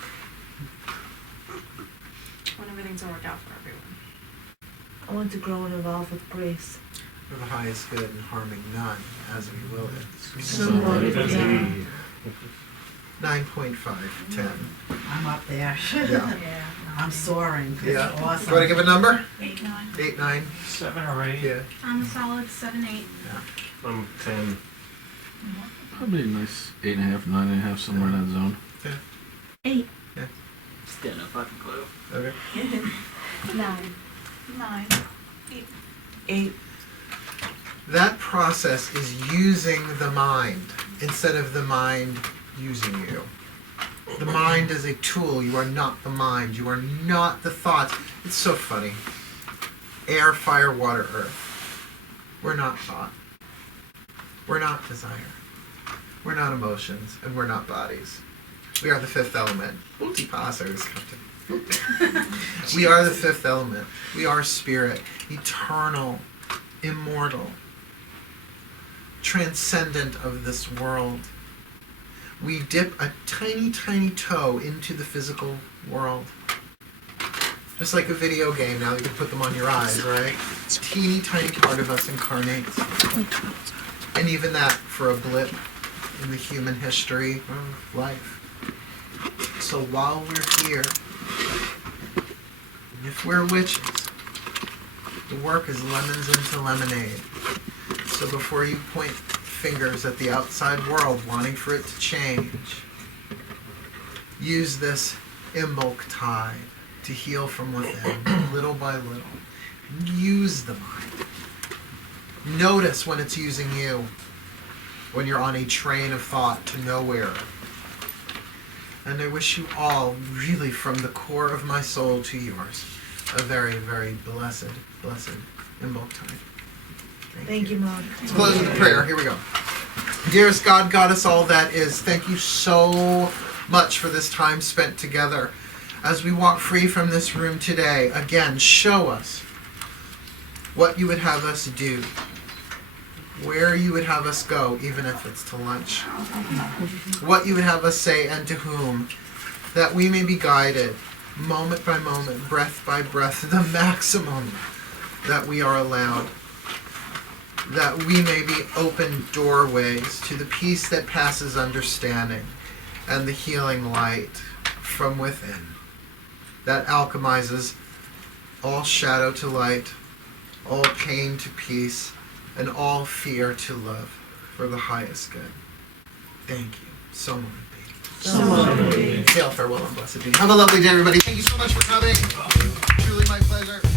I want everything to work out for everyone. I want to grow and evolve with grace. For the highest good and harming none, as we will it. So let it be. 9.5, 10. I'm up there. Yeah. I'm soaring. It's Yeah. awesome. You want to give a number? 8, 9. 8, 9? 7 or 8. Yeah. I'm a solid 7, 8. I'm 10. Probably a nice 8.5, 9.5, somewhere in that zone. 8. Still no fucking clue. Okay. 9. 9. 8. That process is using the mind instead of the mind using you. The mind is a tool. You are not the mind. You are not the thoughts. It's so funny. Air, fire, water, earth. We're not thought. We're not desire. We're not emotions. And we're not bodies. We are the fifth element. Multi-passers, Captain. We are the fifth element. We are spirit. Eternal. Immortal. Transcendent of this world. We dip a tiny, tiny toe into the physical world. Just like a video game now, you can put them on your eyes, right? Teeny, tiny part of us incarnates. And even that for a blip in the human history of life. So while we're here, if we're witches, the work is lemons into lemonade. So before you point fingers at the outside world wanting for it to change, use this Imbolc tide to heal from within, little by little. Use the mind. Notice when it's using you, when you're on a train of thought to nowhere. And I wish you all, really from the core of my soul to yours, a very, very blessed, blessed Imbolc tide. Thank you, Mom. Let's close with a prayer. Here we go. Dearest God, Goddess, all that is, thank you so much for this time spent together. As we walk free from this room today, again, show us what you would have us do, where you would have us go, even if it's to lunch, what you would have us say and to whom, that we may be guided moment by moment, breath by breath, the maximum that we are allowed, that we may be open doorways to the peace that passes understanding and the healing light from within that alchemizes all shadow to light, all pain to peace, and all fear to love, for the highest good. Thank you. So long. Hail, farewell, and blessed be. Have a lovely day, everybody. Thank you so much for coming. Truly my pleasure.